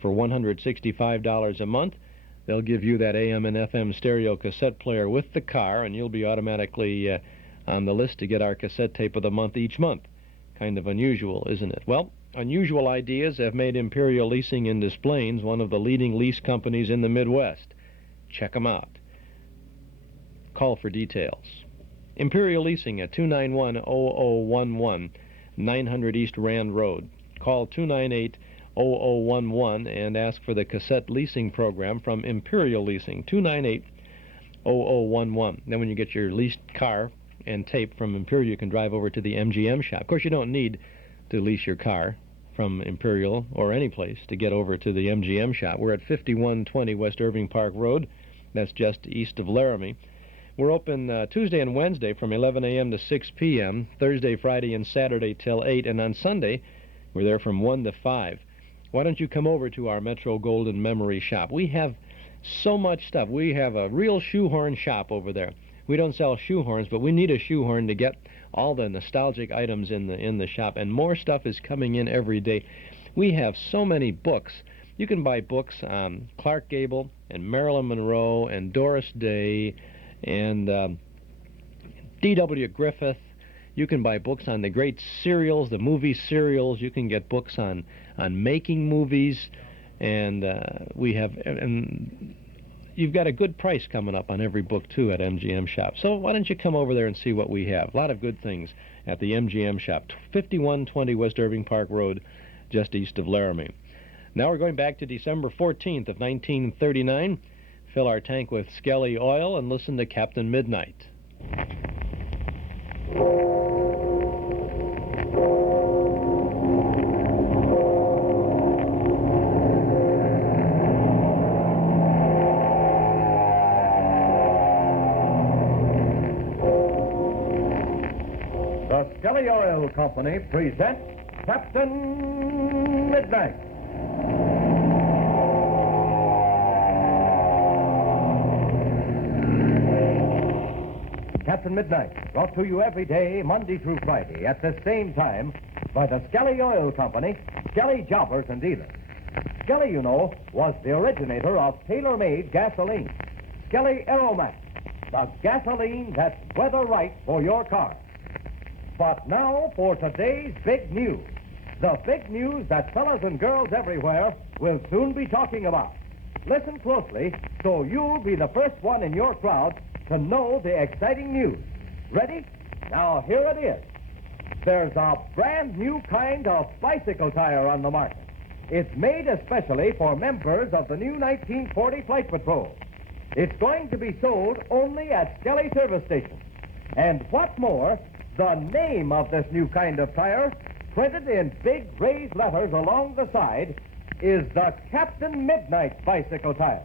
for $165 a month, they'll give you that AM and FM stereo cassette player with the car, and you'll be automatically on the list to get our cassette tape of the month each month. Kind of unusual, isn't it? Well, unusual ideas have made Imperial Leasing in Des Plaines one of the leading lease companies in the Midwest. Check them out. Call for details. Imperial Leasing at 291-0011, 900 East Rand Road. Call 298-0011 and ask for the cassette leasing program from Imperial Leasing, 298-0011. Then when you get your leased car and tape from Imperial, you can drive over to the MGM shop. Of course, you don't need to lease your car from Imperial or any place to get over to the MGM shop. We're at 5120 West Irving Park Road. That's just east of Laramie. We're open Tuesday and Wednesday from 11 a.m. to 6 p.m., Thursday, Friday, and Saturday till 8, and on Sunday, we're there from 1 to 5. Why don't you come over to our Metro Golden Memory shop? We have so much stuff. We have a real shoehorn shop over there. We don't sell shoehorns, but we need a shoehorn to get all the nostalgic items in the shop, and more stuff is coming in every day. We have so many books. You can buy books on Clark Gable and Marilyn Monroe and Doris Day and D.W. Griffith. You can buy books on the great serials, the movie serials. You can get books on making movies, and we have you've got a good price coming up on every book, too, at MGM Shop. So why don't you come over there and see what we have? A lot of good things at the MGM Shop, 5120 West Irving Park Road, just east of Laramie. Now we're going back to December 14th of 1939. Fill our tank with Skelly oil and listen to Captain Midnight. The Skelly Oil Company presents Captain Midnight. Captain Midnight, brought to you every day, Monday through Friday, at the same time, by the Skelly Oil Company, Skelly Jobbers and Dealers. Skelly, you know, was the originator of tailor-made gasoline. Skelly Aeromax, the gasoline that's weather right for your car. But now for today's big news. The big news that fellas and girls everywhere will soon be talking about. Listen closely so you'll be the first one in your crowd to know the exciting news. Ready? Now here it is. There's a brand new kind of bicycle tire on the market. It's made especially for members of the new 1940 Flight Patrol. It's going to be sold only at Skelly service stations. And what's more, the name of this new kind of tire, printed in big raised letters along the side, is the Captain Midnight bicycle tire.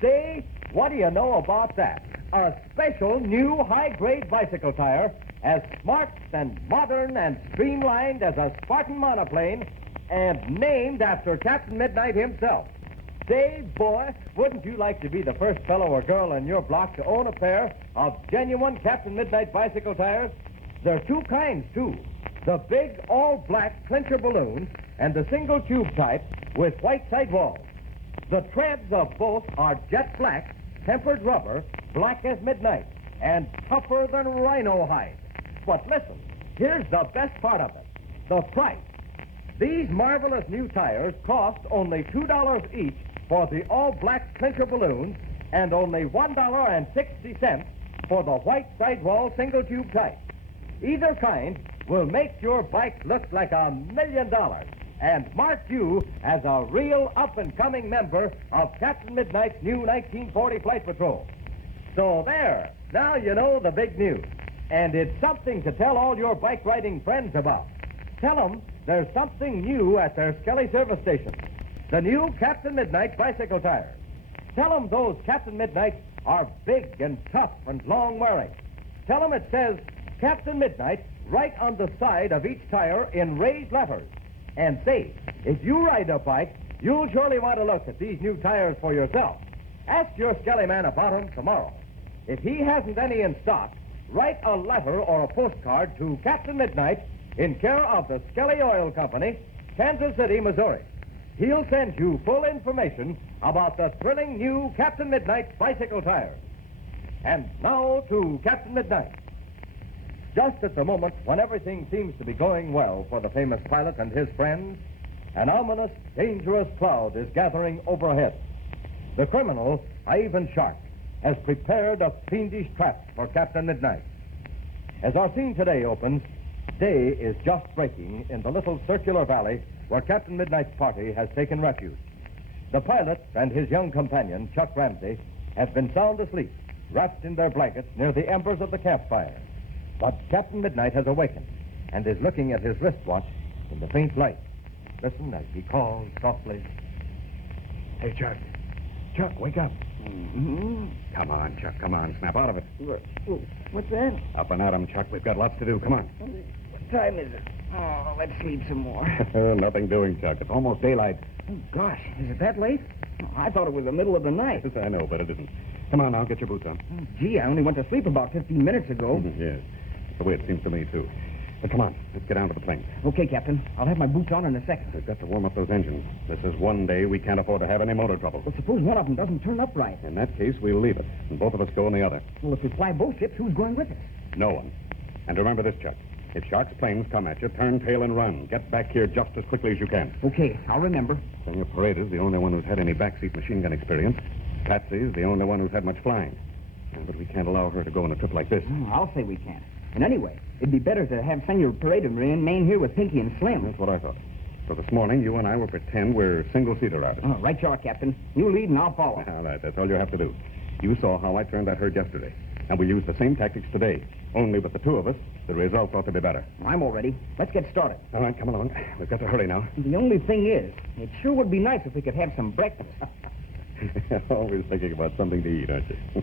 Say, what do you know about that? A special new high-grade bicycle tire, as smart and modern and streamlined as a Spartan monoplane, and named after Captain Midnight himself. Say, boy, wouldn't you like to be the first fellow or girl in your block to own a pair of genuine Captain Midnight bicycle tires? There are two kinds, too. The big all-black clincher balloons and the single-tube type with white sidewalls. The treads of both are jet black, tempered rubber, black as midnight, and tougher than rhino hide. But listen, here's the best part of it, the price. These marvelous new tires cost only $2 each for the all-black clincher balloons and only $1.60 for the white sidewall single-tube type. Either kind will make your bike look like $1 million and mark you as a real up-and-coming member of Captain Midnight's new 1940 Flight Patrol. So there, now you know the big news. And it's something to tell all your bike-riding friends about. Tell them there's something new at their Skelly service station. The new Captain Midnight bicycle tires. Tell them those Captain Midnights are big and tough and long-wearing. Tell them it says Captain Midnight right on the side of each tire in raised letters. And say, if you ride a bike, you'll surely want to look at these new tires for yourself. Ask your Skelly man about them tomorrow. If he hasn't any in stock, write a letter or a postcard to Captain Midnight in care of the Skelly Oil Company, Kansas City, Missouri. He'll send you full information about the thrilling new Captain Midnight bicycle tires. And now to Captain Midnight. Just at the moment when everything seems to be going well for the famous pilot and his friends, an ominous, dangerous cloud is gathering overhead. The criminal, Ivan Shark, has prepared a fiendish trap for Captain Midnight. As our scene today opens, day is just breaking in the little circular valley where Captain Midnight's party has taken refuge. The pilot and his young companion, Chuck Ramsey, have been sound asleep, wrapped in their blankets near the embers of the campfire. But Captain Midnight has awakened and is looking at his wristwatch in the faint light. Listen as he calls softly. Hey, Chuck. Chuck, wake up. Mm-hmm. Come on, Chuck. Come on. Snap out of it. What's that? Up and at 'em, Chuck. We've got lots to do. Come on. What time is it? Oh, let's sleep some more. Nothing doing, Chuck. It's almost daylight. Oh, gosh, is it that late? Oh, I thought it was the middle of the night. Yes, I know, but it isn't. Come on now, get your boots on. Oh, gee, I only went to sleep about 15 minutes ago. Yes, that's the way it seems to me, too. But come on, let's get down to the plane. Okay, Captain. I'll have my boots on in a second. We've got to warm up those engines. This is one day we can't afford to have any motor trouble. Well, suppose one of them doesn't turn up right. In that case, we'll leave it, and both of us go in the other. Well, if we fly both ships, who's going with us? No one. And remember this, Chuck. If Shark's planes come at you, turn tail and run. Get back here just as quickly as you can. Okay, I'll remember. Senor Paredes the only one who's had any backseat machine gun experience. Patsy's the only one who's had much flying. But we can't allow her to go on a trip like this. I'll say we can't. And anyway, it'd be better to have Senor Paredes remain here with Pinky and Slim. That's what I thought. So this morning, you and I will pretend we're single-seater riders. Oh, right you are, Captain. You lead and I'll follow. All right, that's all you have to do. You saw how I turned that herd yesterday. And we'll use the same tactics today. Only with the two of us, the results ought to be better. I'm all ready. Let's get started. All right, come along. We've got to hurry now. The only thing is, it sure would be nice if we could have some breakfast. Always thinking about something to eat, aren't you?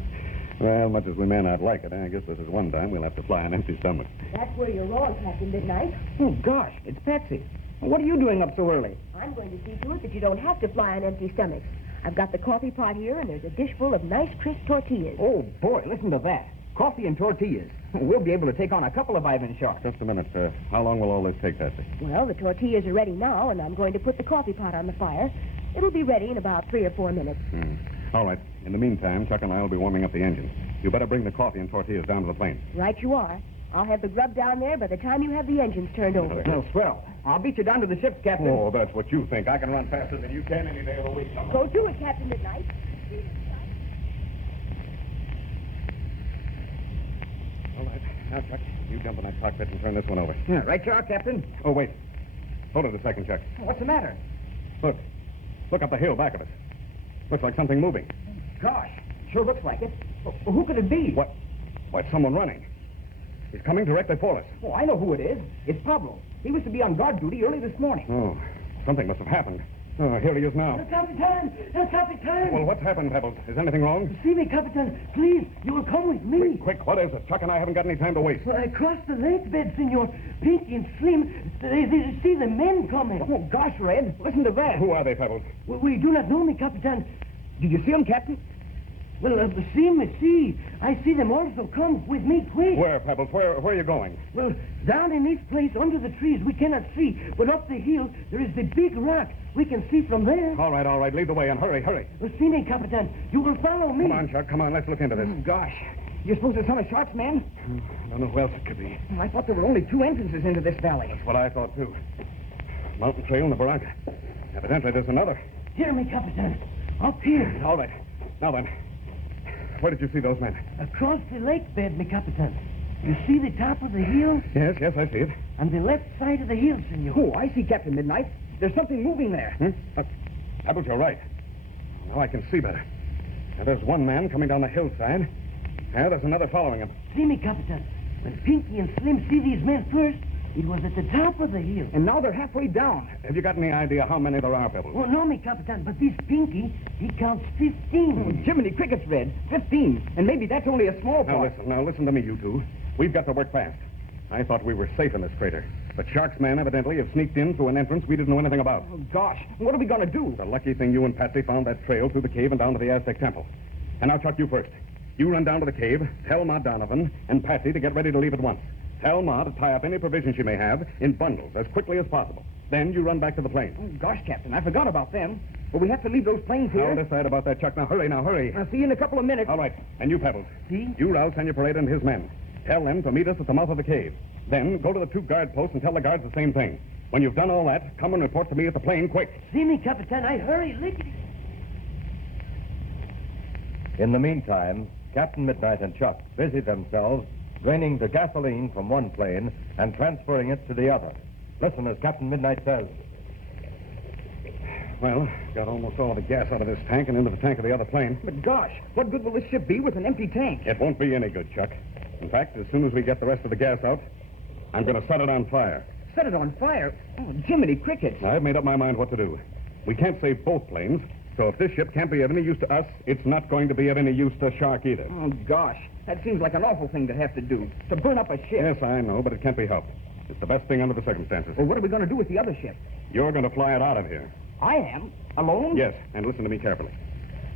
Well, much as we may not like it, I guess this is one time we'll have to fly on empty stomachs. That's where you're wrong, Captain Midnight. Oh, gosh, it's Patsy. What are you doing up so early? I'm going to see to it that you don't have to fly on empty stomachs. I've got the coffee pot here, and there's a dish full of nice, crisp tortillas. Oh, boy, listen to that. Coffee and tortillas. We'll be able to take on a couple of Ivan sharks. Just a minute. How long will all this take, Patsy? Well, the tortillas are ready now, and I'm going to put the coffee pot on the fire. It'll be ready in about 3 or 4 minutes. All right. In the meantime, Chuck and I will be warming up the engine. You better bring the coffee and tortillas down to the plane. Right you are. I'll have the grub down there by the time you have the engines turned over. Well, swell. I'll beat you down to the ship, Captain. Oh, that's what you think. I can run faster than you can any day of the week. Go to it, Captain Midnight. All right. Now, Chuck, you jump in that cockpit and turn this one over. Yeah, right you are, Captain. Oh, wait. Hold it a second, Chuck. What's the matter? Look. Look up the hill back of us. Looks like something moving. Gosh, sure looks like it. Well, who could it be? What? Why, it's someone running. He's coming directly for us. Oh, I know who it is. It's Pablo. He was to be on guard duty early this morning. Oh, something must have happened. Oh, here he is now. El Capitan! El Capitan! Well, what's happened, Pebbles? Is anything wrong? See me, Capitan. Please, you will come with me. Quick, what is it? Chuck and I haven't got any time to waste. Well, I crossed the lake bed, Senor. Pinky and Slim. They see the men coming. Oh, gosh, Red. Listen to that. Who are they, Pebbles? We do not know me, Capitan. Did you see them, Captain? Well, see. I see them also. Come with me, quick. Where, Pebbles? Where are you going? Well, down in this place, under the trees, we cannot see. But up the hill, there is the big rock. We can see from there. All right. Lead the way and hurry. Well, see me, Capitan. You will follow me. Come on, Chuck. Come on. Let's look into this. Oh, gosh. You suppose it's some of Sharp's men? I don't know who else it could be. I thought there were only 2 entrances into this valley. That's what I thought, too. Mountain trail and the barranca. Evidently, there's another. Hear me, Capitan. Up here. All right. Now then, where did you see those men? Across the lake bed, me Capitan. You see the top of the hill? Yes, I see it. On the left side of the hill, senor. Oh, I see, Captain Midnight. There's something moving there. Pebbles, you're right. Now I can see better. Now, there's one man coming down the hillside. And there's another following him. See me, Capitan. When Pinky and Slim see these men first, it was at the top of the hill. And now they're halfway down. Have you got any idea how many there are, Pebbles? Oh, no, me, Capitan, but this Pinky, he counts 15. Oh, Jiminy Cricket's Red. 15. And maybe that's only a small part. Now listen to me, you two. We've got to work fast. I thought we were safe in this crater. But Shark's men evidently have sneaked in through an entrance we didn't know anything about. Oh, gosh. What are we going to do? It's a lucky thing you and Patsy found that trail through the cave and down to the Aztec temple. And now, Chuck, you first. You run down to the cave, tell Ma Donovan and Patsy to get ready to leave at once. Tell Ma to tie up any provisions she may have in bundles as quickly as possible. Then you run back to the plane. Oh, gosh, Captain, I forgot about them. But we have to leave those planes here. I'll decide about that, Chuck. Now, hurry. I'll see you in a couple of minutes. All right. And you, Pebbles. See? You rouse Senor Pareda and his men. Tell them to meet us at the mouth of the cave. Then go to the 2 guard posts and tell the guards the same thing. When you've done all that, come and report to me at the plane, quick. See me, Capitan. I hurry, lickety. In the meantime, Captain Midnight and Chuck busied themselves draining the gasoline from one plane and transferring it to the other. Listen as Captain Midnight says. Well, got almost all the gas out of this tank and into the tank of the other plane. But gosh, what good will this ship be with an empty tank? It won't be any good, Chuck. In fact, as soon as we get the rest of the gas out, I'm going to set it on fire. Set it on fire? Oh, Jiminy Cricket. I've made up my mind what to do. We can't save both planes, so if this ship can't be of any use to us, it's not going to be of any use to Shark either. Oh, gosh. That seems like an awful thing to have to do. To burn up a ship. Yes, I know, but it can't be helped. It's the best thing under the circumstances. Well, what are we going to do with the other ship? You're going to fly it out of here. I am? Alone? Yes, and listen to me carefully.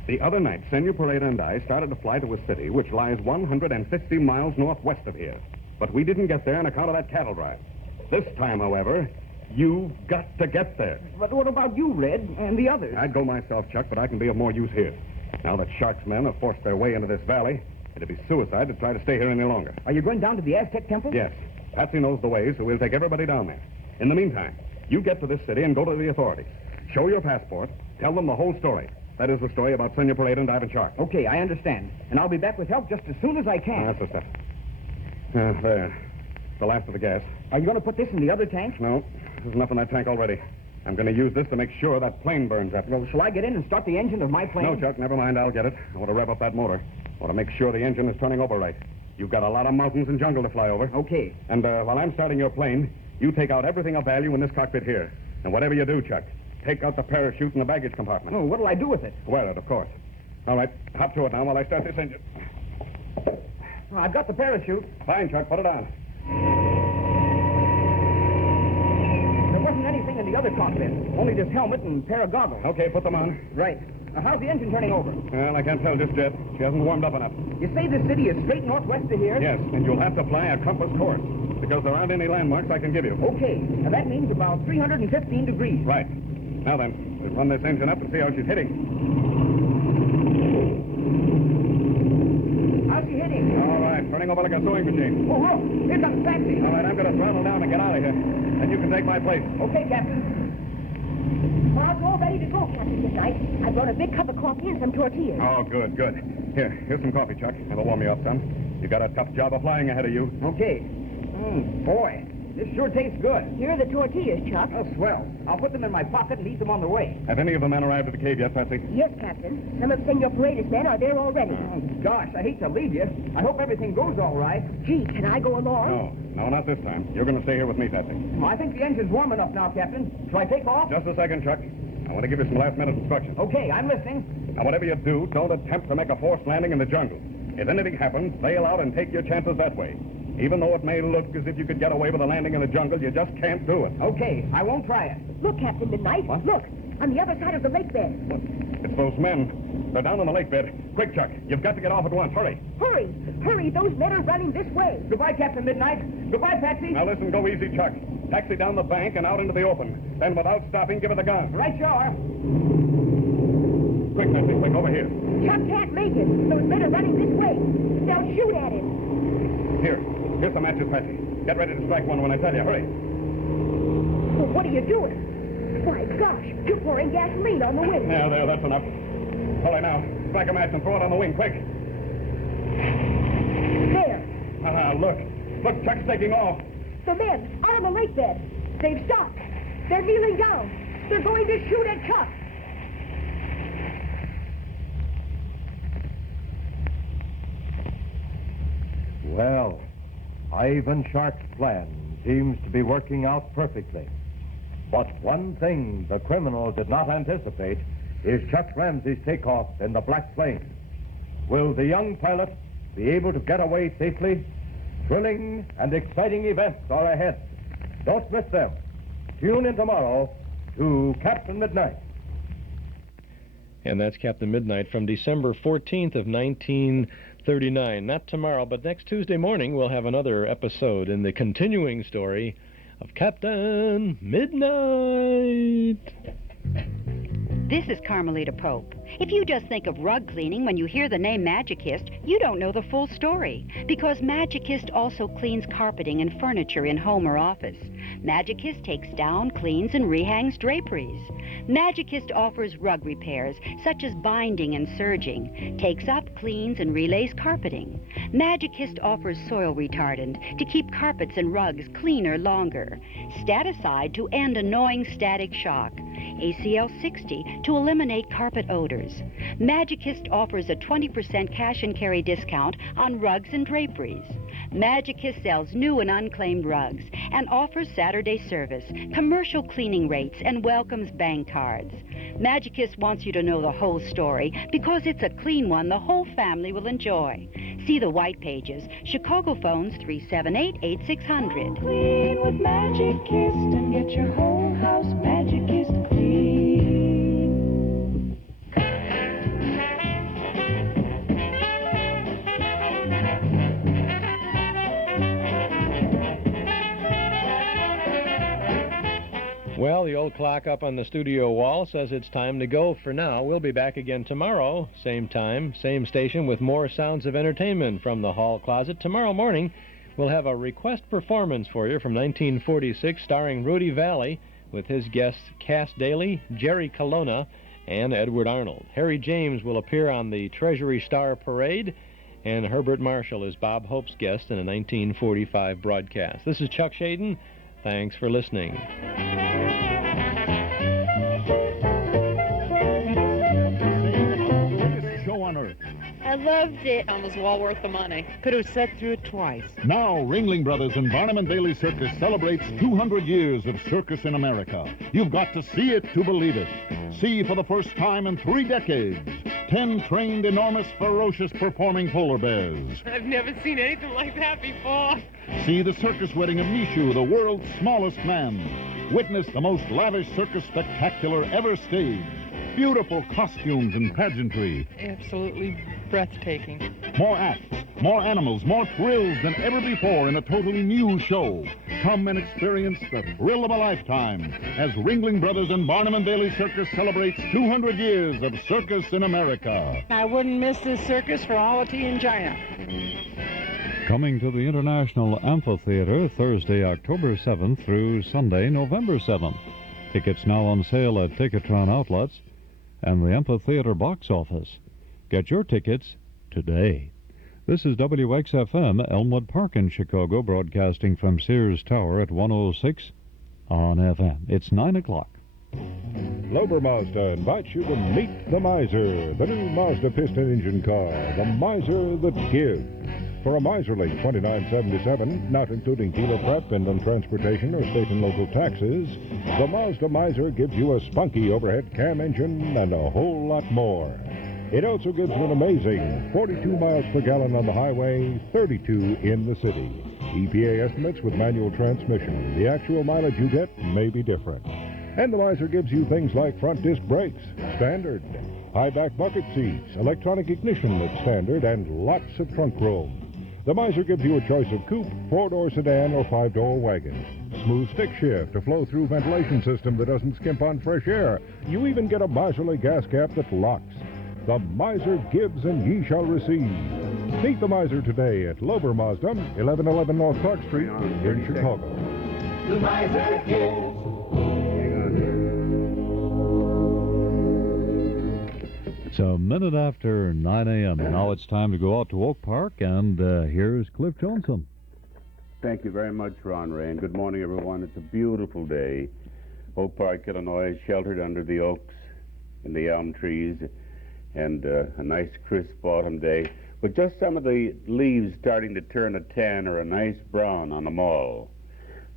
The other night, Senor Pareda and I started to fly to a city which lies 150 miles northwest of here. But we didn't get there on account of that cattle drive. This time, however, you've got to get there. But what about you, Red, and the others? I'd go myself, Chuck, but I can be of more use here. Now that Shark's men have forced their way into this valley, it'd be suicide to try to stay here any longer. Are you going down to the Aztec temple? Yes. Patsy knows the way, so we'll take everybody down there. In the meantime, you get to this city and go to the authorities. Show your passport. Tell them the whole story. That is the story about Senor Pareda and Ivan Shark. Okay, I understand. And I'll be back with help just as soon as I can. That's the stuff. There. The last of the gas. Are you going to put this in the other tank? No. There's enough in that tank already. I'm going to use this to make sure that plane burns up. Well, shall I get in and start the engine of my plane? No, Chuck, never mind. I'll get it. I want to rev up that motor. I want to make sure the engine is turning over right. You've got a lot of mountains and jungle to fly over. Okay. And while I'm starting your plane, you take out everything of value in this cockpit here. And whatever you do, Chuck, take out the parachute in the baggage compartment. Oh, what'll I do with it? Wear it, of course. All right, hop to it now while I start this engine. Oh, I've got the parachute. Fine, Chuck, put it on. There wasn't anything in the other cockpit, only this helmet and pair of goggles. Okay, put them on. Right. Now, how's the engine turning over? Well, I can't tell just yet. She hasn't warmed up enough. You say the city is straight northwest of here? Yes, and you'll have to fly a compass course, because there aren't any landmarks I can give you. Okay. Now, that means about 315 degrees. Right. Now then, we'll run this engine up and see how she's hitting. How's she hitting? All right, turning over like a sewing machine. Oh, look. Here comes Patsy. All right, I'm going to throttle down and get out of here. Then you can take my place. Okay, Captain. Well, I'll all ready to go, Captain Midnight. I brought a big cup of coffee and some tortillas. Oh, good, good. Here's some coffee, Chuck. It'll warm you up some. You got a tough job of flying ahead of you. Okay. Boy, this sure tastes good. Here are the tortillas, Chuck. Oh, swell. I'll put them in my pocket and eat them on the way. Have any of the men arrived at the cave yet, Patsy? Yes, Captain. Some of Senor Paredes' men are there already. Oh, gosh, I hate to leave you. I hope everything goes all right. Gee, can I go along? No, not this time. You're going to stay here with me, Patsy. Well, I think the engine's warm enough now, Captain. Shall I take off? Just a second, Chuck. I want to give you some last-minute instructions. Okay, I'm listening. Now, whatever you do, don't attempt to make a forced landing in the jungle. If anything happens, bail out and take your chances that way. Even though it may look as if you could get away with a landing in the jungle, you just can't do it. Okay, I won't try it. Look, Captain Midnight. What? Look, on the other side of the lake bed. It's those men. They're down on the lake bed. Quick, Chuck. You've got to get off at once. Hurry. Hurry! Hurry! Those men are running this way. Goodbye, Captain Midnight. Goodbye, Patsy. Now listen, go easy, Chuck. Taxi down the bank and out into the open. Then without stopping, give it the gun. Right you are. Quick, Patsy, quick, over here. Chuck can't make it. Those men are running this way. They'll shoot at him. Here's some matches, Patsy. Get ready to strike one when I tell you. Hurry. Well, what are you doing? My gosh, you're pouring gasoline on the wing. Now, there, that's enough. Hurry now. Strike a match and throw it on the wing, quick. There. Look. Look, Chuck's taking off. The men out on the lake bed. They've stopped. They're kneeling down. They're going to shoot at Chuck. Well, Ivan Shark's plan seems to be working out perfectly. But one thing the criminal did not anticipate is Chuck Ramsey's takeoff in the Black Flame. Will the young pilot be able to get away safely? Thrilling and exciting events are ahead. Don't miss them. Tune in tomorrow to Captain Midnight. And that's Captain Midnight from December 14th of 1939. Not tomorrow, but next Tuesday morning we'll have another episode in the continuing story of Captain Midnight. This is Carmelita Pope. If you just think of rug cleaning when you hear the name Magicist, you don't know the full story, because Magicist also cleans carpeting and furniture in home or office. Magicist takes down, cleans, and rehangs draperies. Magicist offers rug repairs, such as binding and serging, takes up, cleans, and relays carpeting. Magicist offers soil retardant to keep carpets and rugs cleaner longer. Staticide to end annoying static shock. ACL 60 to eliminate carpet odors. Magicist offers a 20% cash and carry discount on rugs and draperies. Magicist sells new and unclaimed rugs and offers Saturday service, commercial cleaning rates, and welcomes bank cards. Magicist wants you to know the whole story because it's a clean one the whole family will enjoy. See the white pages. Chicago phones 378-8600. Clean with Magicist and get your whole house Magicist clean. Well, the old clock up on the studio wall says it's time to go for now. We'll be back again tomorrow, same time, same station, with more sounds of entertainment from the hall closet. Tomorrow morning, we'll have a request performance for you from 1946 starring Rudy Valley with his guests Cass Daly, Jerry Colonna, and Edward Arnold. Harry James will appear on the Treasury Star Parade, and Herbert Marshall is Bob Hope's guest in a 1945 broadcast. This is Chuck Shaden. Thanks for listening. Show on earth. I loved it. Almost well worth the money. Could have sat through it twice. Now, Ringling Brothers and Barnum and Bailey Circus celebrates 200 years of circus in America. You've got to see it to believe it. See for the first time in 3 decades, 10 trained, enormous, ferocious performing polar bears. I've never seen anything like that before. See the circus wedding of Mishu, the world's smallest man. Witness the most lavish circus spectacular ever staged. beautiful costumes and pageantry. Absolutely breathtaking. More acts, more animals, more thrills than ever before in a totally new show. Come and experience the thrill of a lifetime as Ringling Brothers and Barnum and Bailey Circus celebrates 200 years of circus in America. I wouldn't miss this circus for all of tea in China. Coming to the International Amphitheater Thursday, October 7th through Sunday, November 7th. Tickets now on sale at Ticketron outlets and the Amphitheater box office. Get your tickets today. This is WXFM, Elmwood Park in Chicago, broadcasting from Sears Tower at 106 on FM. It's 9 o'clock. Lober Mazda invites you to meet the Miser, the new Mazda piston engine car, the Miser that gives. For a miserly $29.77, not including dealer prep, inland transportation, or state and local taxes, the Mazda Miser gives you a spunky overhead cam engine and a whole lot more. It also gives you an amazing 42 miles per gallon on the highway, 32 in the city. EPA estimates with manual transmission. The actual mileage you get may be different. And the Miser gives you things like front disc brakes, standard, high back bucket seats, electronic ignition that's standard, and lots of trunk room. The Miser gives you a choice of coupe, 4-door sedan, or 5-door wagon. Smooth stick shift, a flow-through ventilation system that doesn't skimp on fresh air. You even get a Miserly gas cap that locks. The Miser gives and ye shall receive. Meet the Miser today at Lober Mazda, 1111 North Clark Street in Chicago. The Miser gives. It's a minute after 9 a.m. Now it's time to go out to Oak Park, and here's Cliff Johnson. Thank you very much, Ron Ray, and good morning, everyone. It's a beautiful day. Oak Park, Illinois, sheltered under the oaks and the elm trees, and a nice crisp autumn day, with just some of the leaves starting to turn a tan or a nice brown on the mall.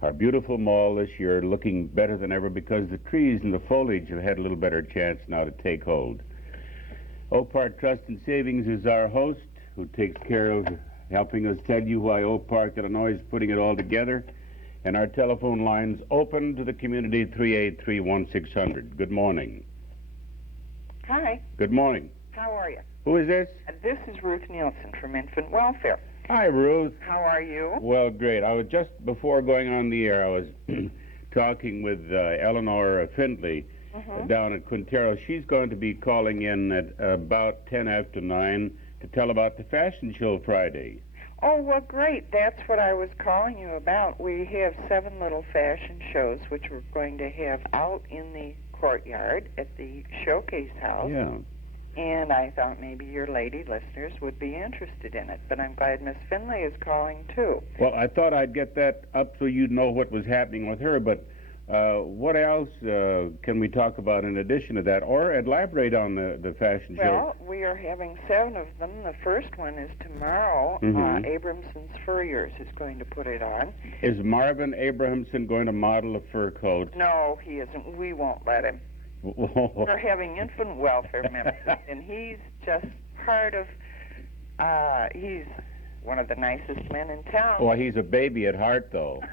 Our beautiful mall this year looking better than ever because the trees and the foliage have had a little better chance now to take hold. Oak Park Trust and Savings is our host, who takes care of helping us tell you why Oak Park, Illinois is putting it all together. And our telephone lines open to the community, 383-1600. Good morning. Hi. Good morning. How are you? Who is this? This is Ruth Nielsen from Infant Welfare. Hi, Ruth. How are you? Well, great. I was just, before going on the air, I was talking with Eleanor Findley down at Quintero. She's going to be calling in at about 10 after 9 to tell about the fashion show Friday. Oh, well, great. That's what I was calling you about. We have 7 little fashion shows, which we're going to have out in the courtyard at the Showcase House. Yeah. And I thought maybe your lady listeners would be interested in it. But I'm glad Miss Finley is calling, too. Well, I thought I'd get that up so you'd know what was happening with her, but what else can we talk about in addition to that, or elaborate on the fashion show? Well, we are having 7 of them. The first one is tomorrow. Abramson's Furriers is going to put it on. Is Marvin Abrahamson going to model a fur coat? No, he isn't. We won't let him. We're having infant welfare members, and he's just part of, he's one of the nicest men in town. Well, he's a baby at heart, though.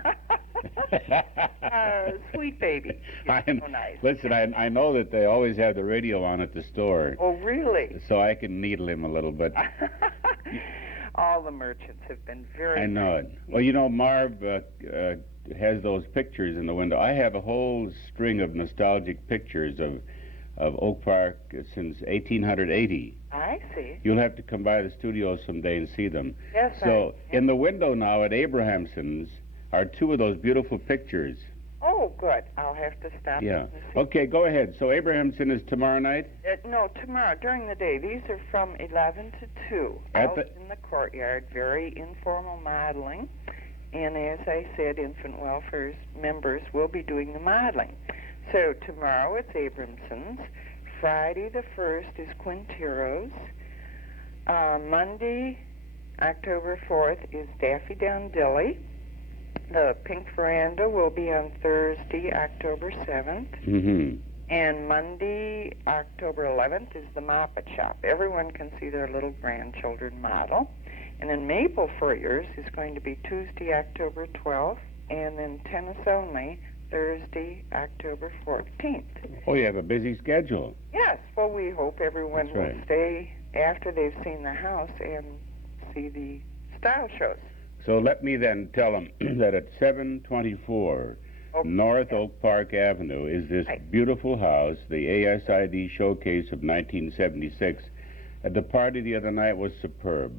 Sweet baby. He's so nice. Listen, I know that they always have the radio on at the store. Oh, really? So I can needle him a little bit. All the merchants have been very I know nice. it. Well, you know, Marv has those pictures in the window. I have a whole string of nostalgic pictures of Oak Park since 1880. I see. You'll have to come by the studio someday and see them. Yes, So, in the window now at Abrahamson's are 2 of those beautiful pictures. Oh, good. I'll have to stop Yeah. in to see. Okay, go ahead. So Abrahamson is tomorrow night? No, tomorrow, during the day. These are from 11 to 2, out in the courtyard, very informal modeling. And as I said, Infant Welfare's members will be doing the modeling. So tomorrow it's Abramson's. Friday the 1st is Quintero's. Monday, October 4th, is Daffy Down Dilly. The Pink Veranda will be on Thursday, October 7th. And Monday, October 11th, is the Moppet Shop. Everyone can see their little grandchildren model. And then Maple Furriers is going to be Tuesday, October 12th, and then tennis only, Thursday, October 14th. Oh, you have a busy schedule. Yes, well, we hope everyone That's will right. stay after they've seen the house and see the style shows. So let me then tell them that at 724 North Oak Park Avenue is this beautiful house, the ASID showcase of 1976. The party the other night was superb.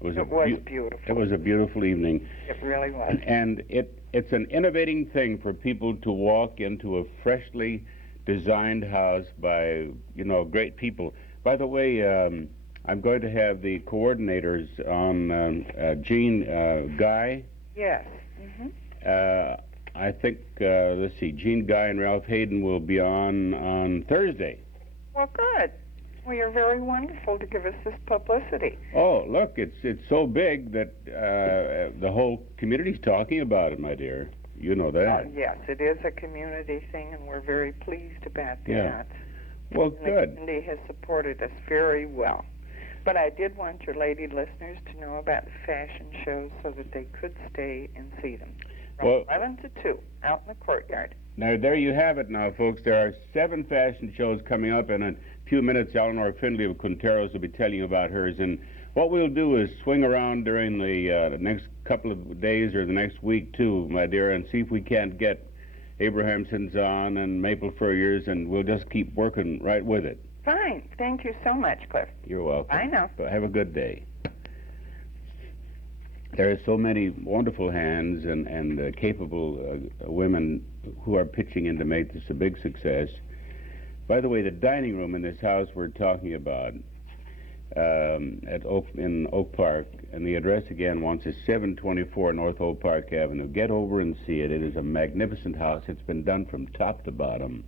It was beautiful. It was a beautiful evening. It really was. And it's an innovating thing for people to walk into a freshly designed house by, great people. By the way, I'm going to have the coordinators on Gene Guy. Yes. I think, let's see, Gene Guy and Ralph Hayden will be on Thursday. Well, good. Well, you're very wonderful to give us this publicity. Oh, look, it's so big that the whole community's talking about it, my dear. You know that. Yes, it is a community thing, and we're very pleased about Yeah. that. Well, And good. The community has supported us very well. But I did want your lady listeners to know about the fashion shows so that they could stay and see them. From Well- 11 to 2, out in the courtyard. Now, there you have it now, folks. There are 7 fashion shows coming up, and in a few minutes, Eleanor Findlay of Quinteros will be telling you about hers. And what we'll do is swing around during the next couple of days or the next week, too, my dear, and see if we can't get Abrahamson's on and Maple Furriers, and we'll just keep working right with it. Fine. Thank you so much, Cliff. You're welcome. Bye now. But have a good day. There are so many wonderful hands and capable women who are pitching in to make this a big success. By the way, the dining room in this house we're talking about in Oak Park, and the address again once is 724 North Oak Park Avenue. Get over and see it. It is a magnificent house. It's been done from top to bottom.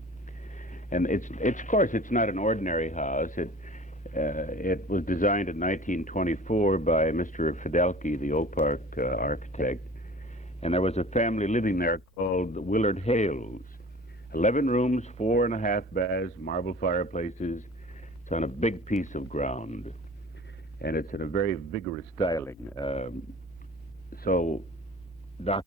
And it's of course, it's not an ordinary house. It was designed in 1924 by Mr. Fidelki, the Oak Park architect, and there was a family living there called Willard Hales. 11 rooms, 4.5 baths, marble fireplaces. It's on a big piece of ground, and it's in a very vigorous styling. So, Dr.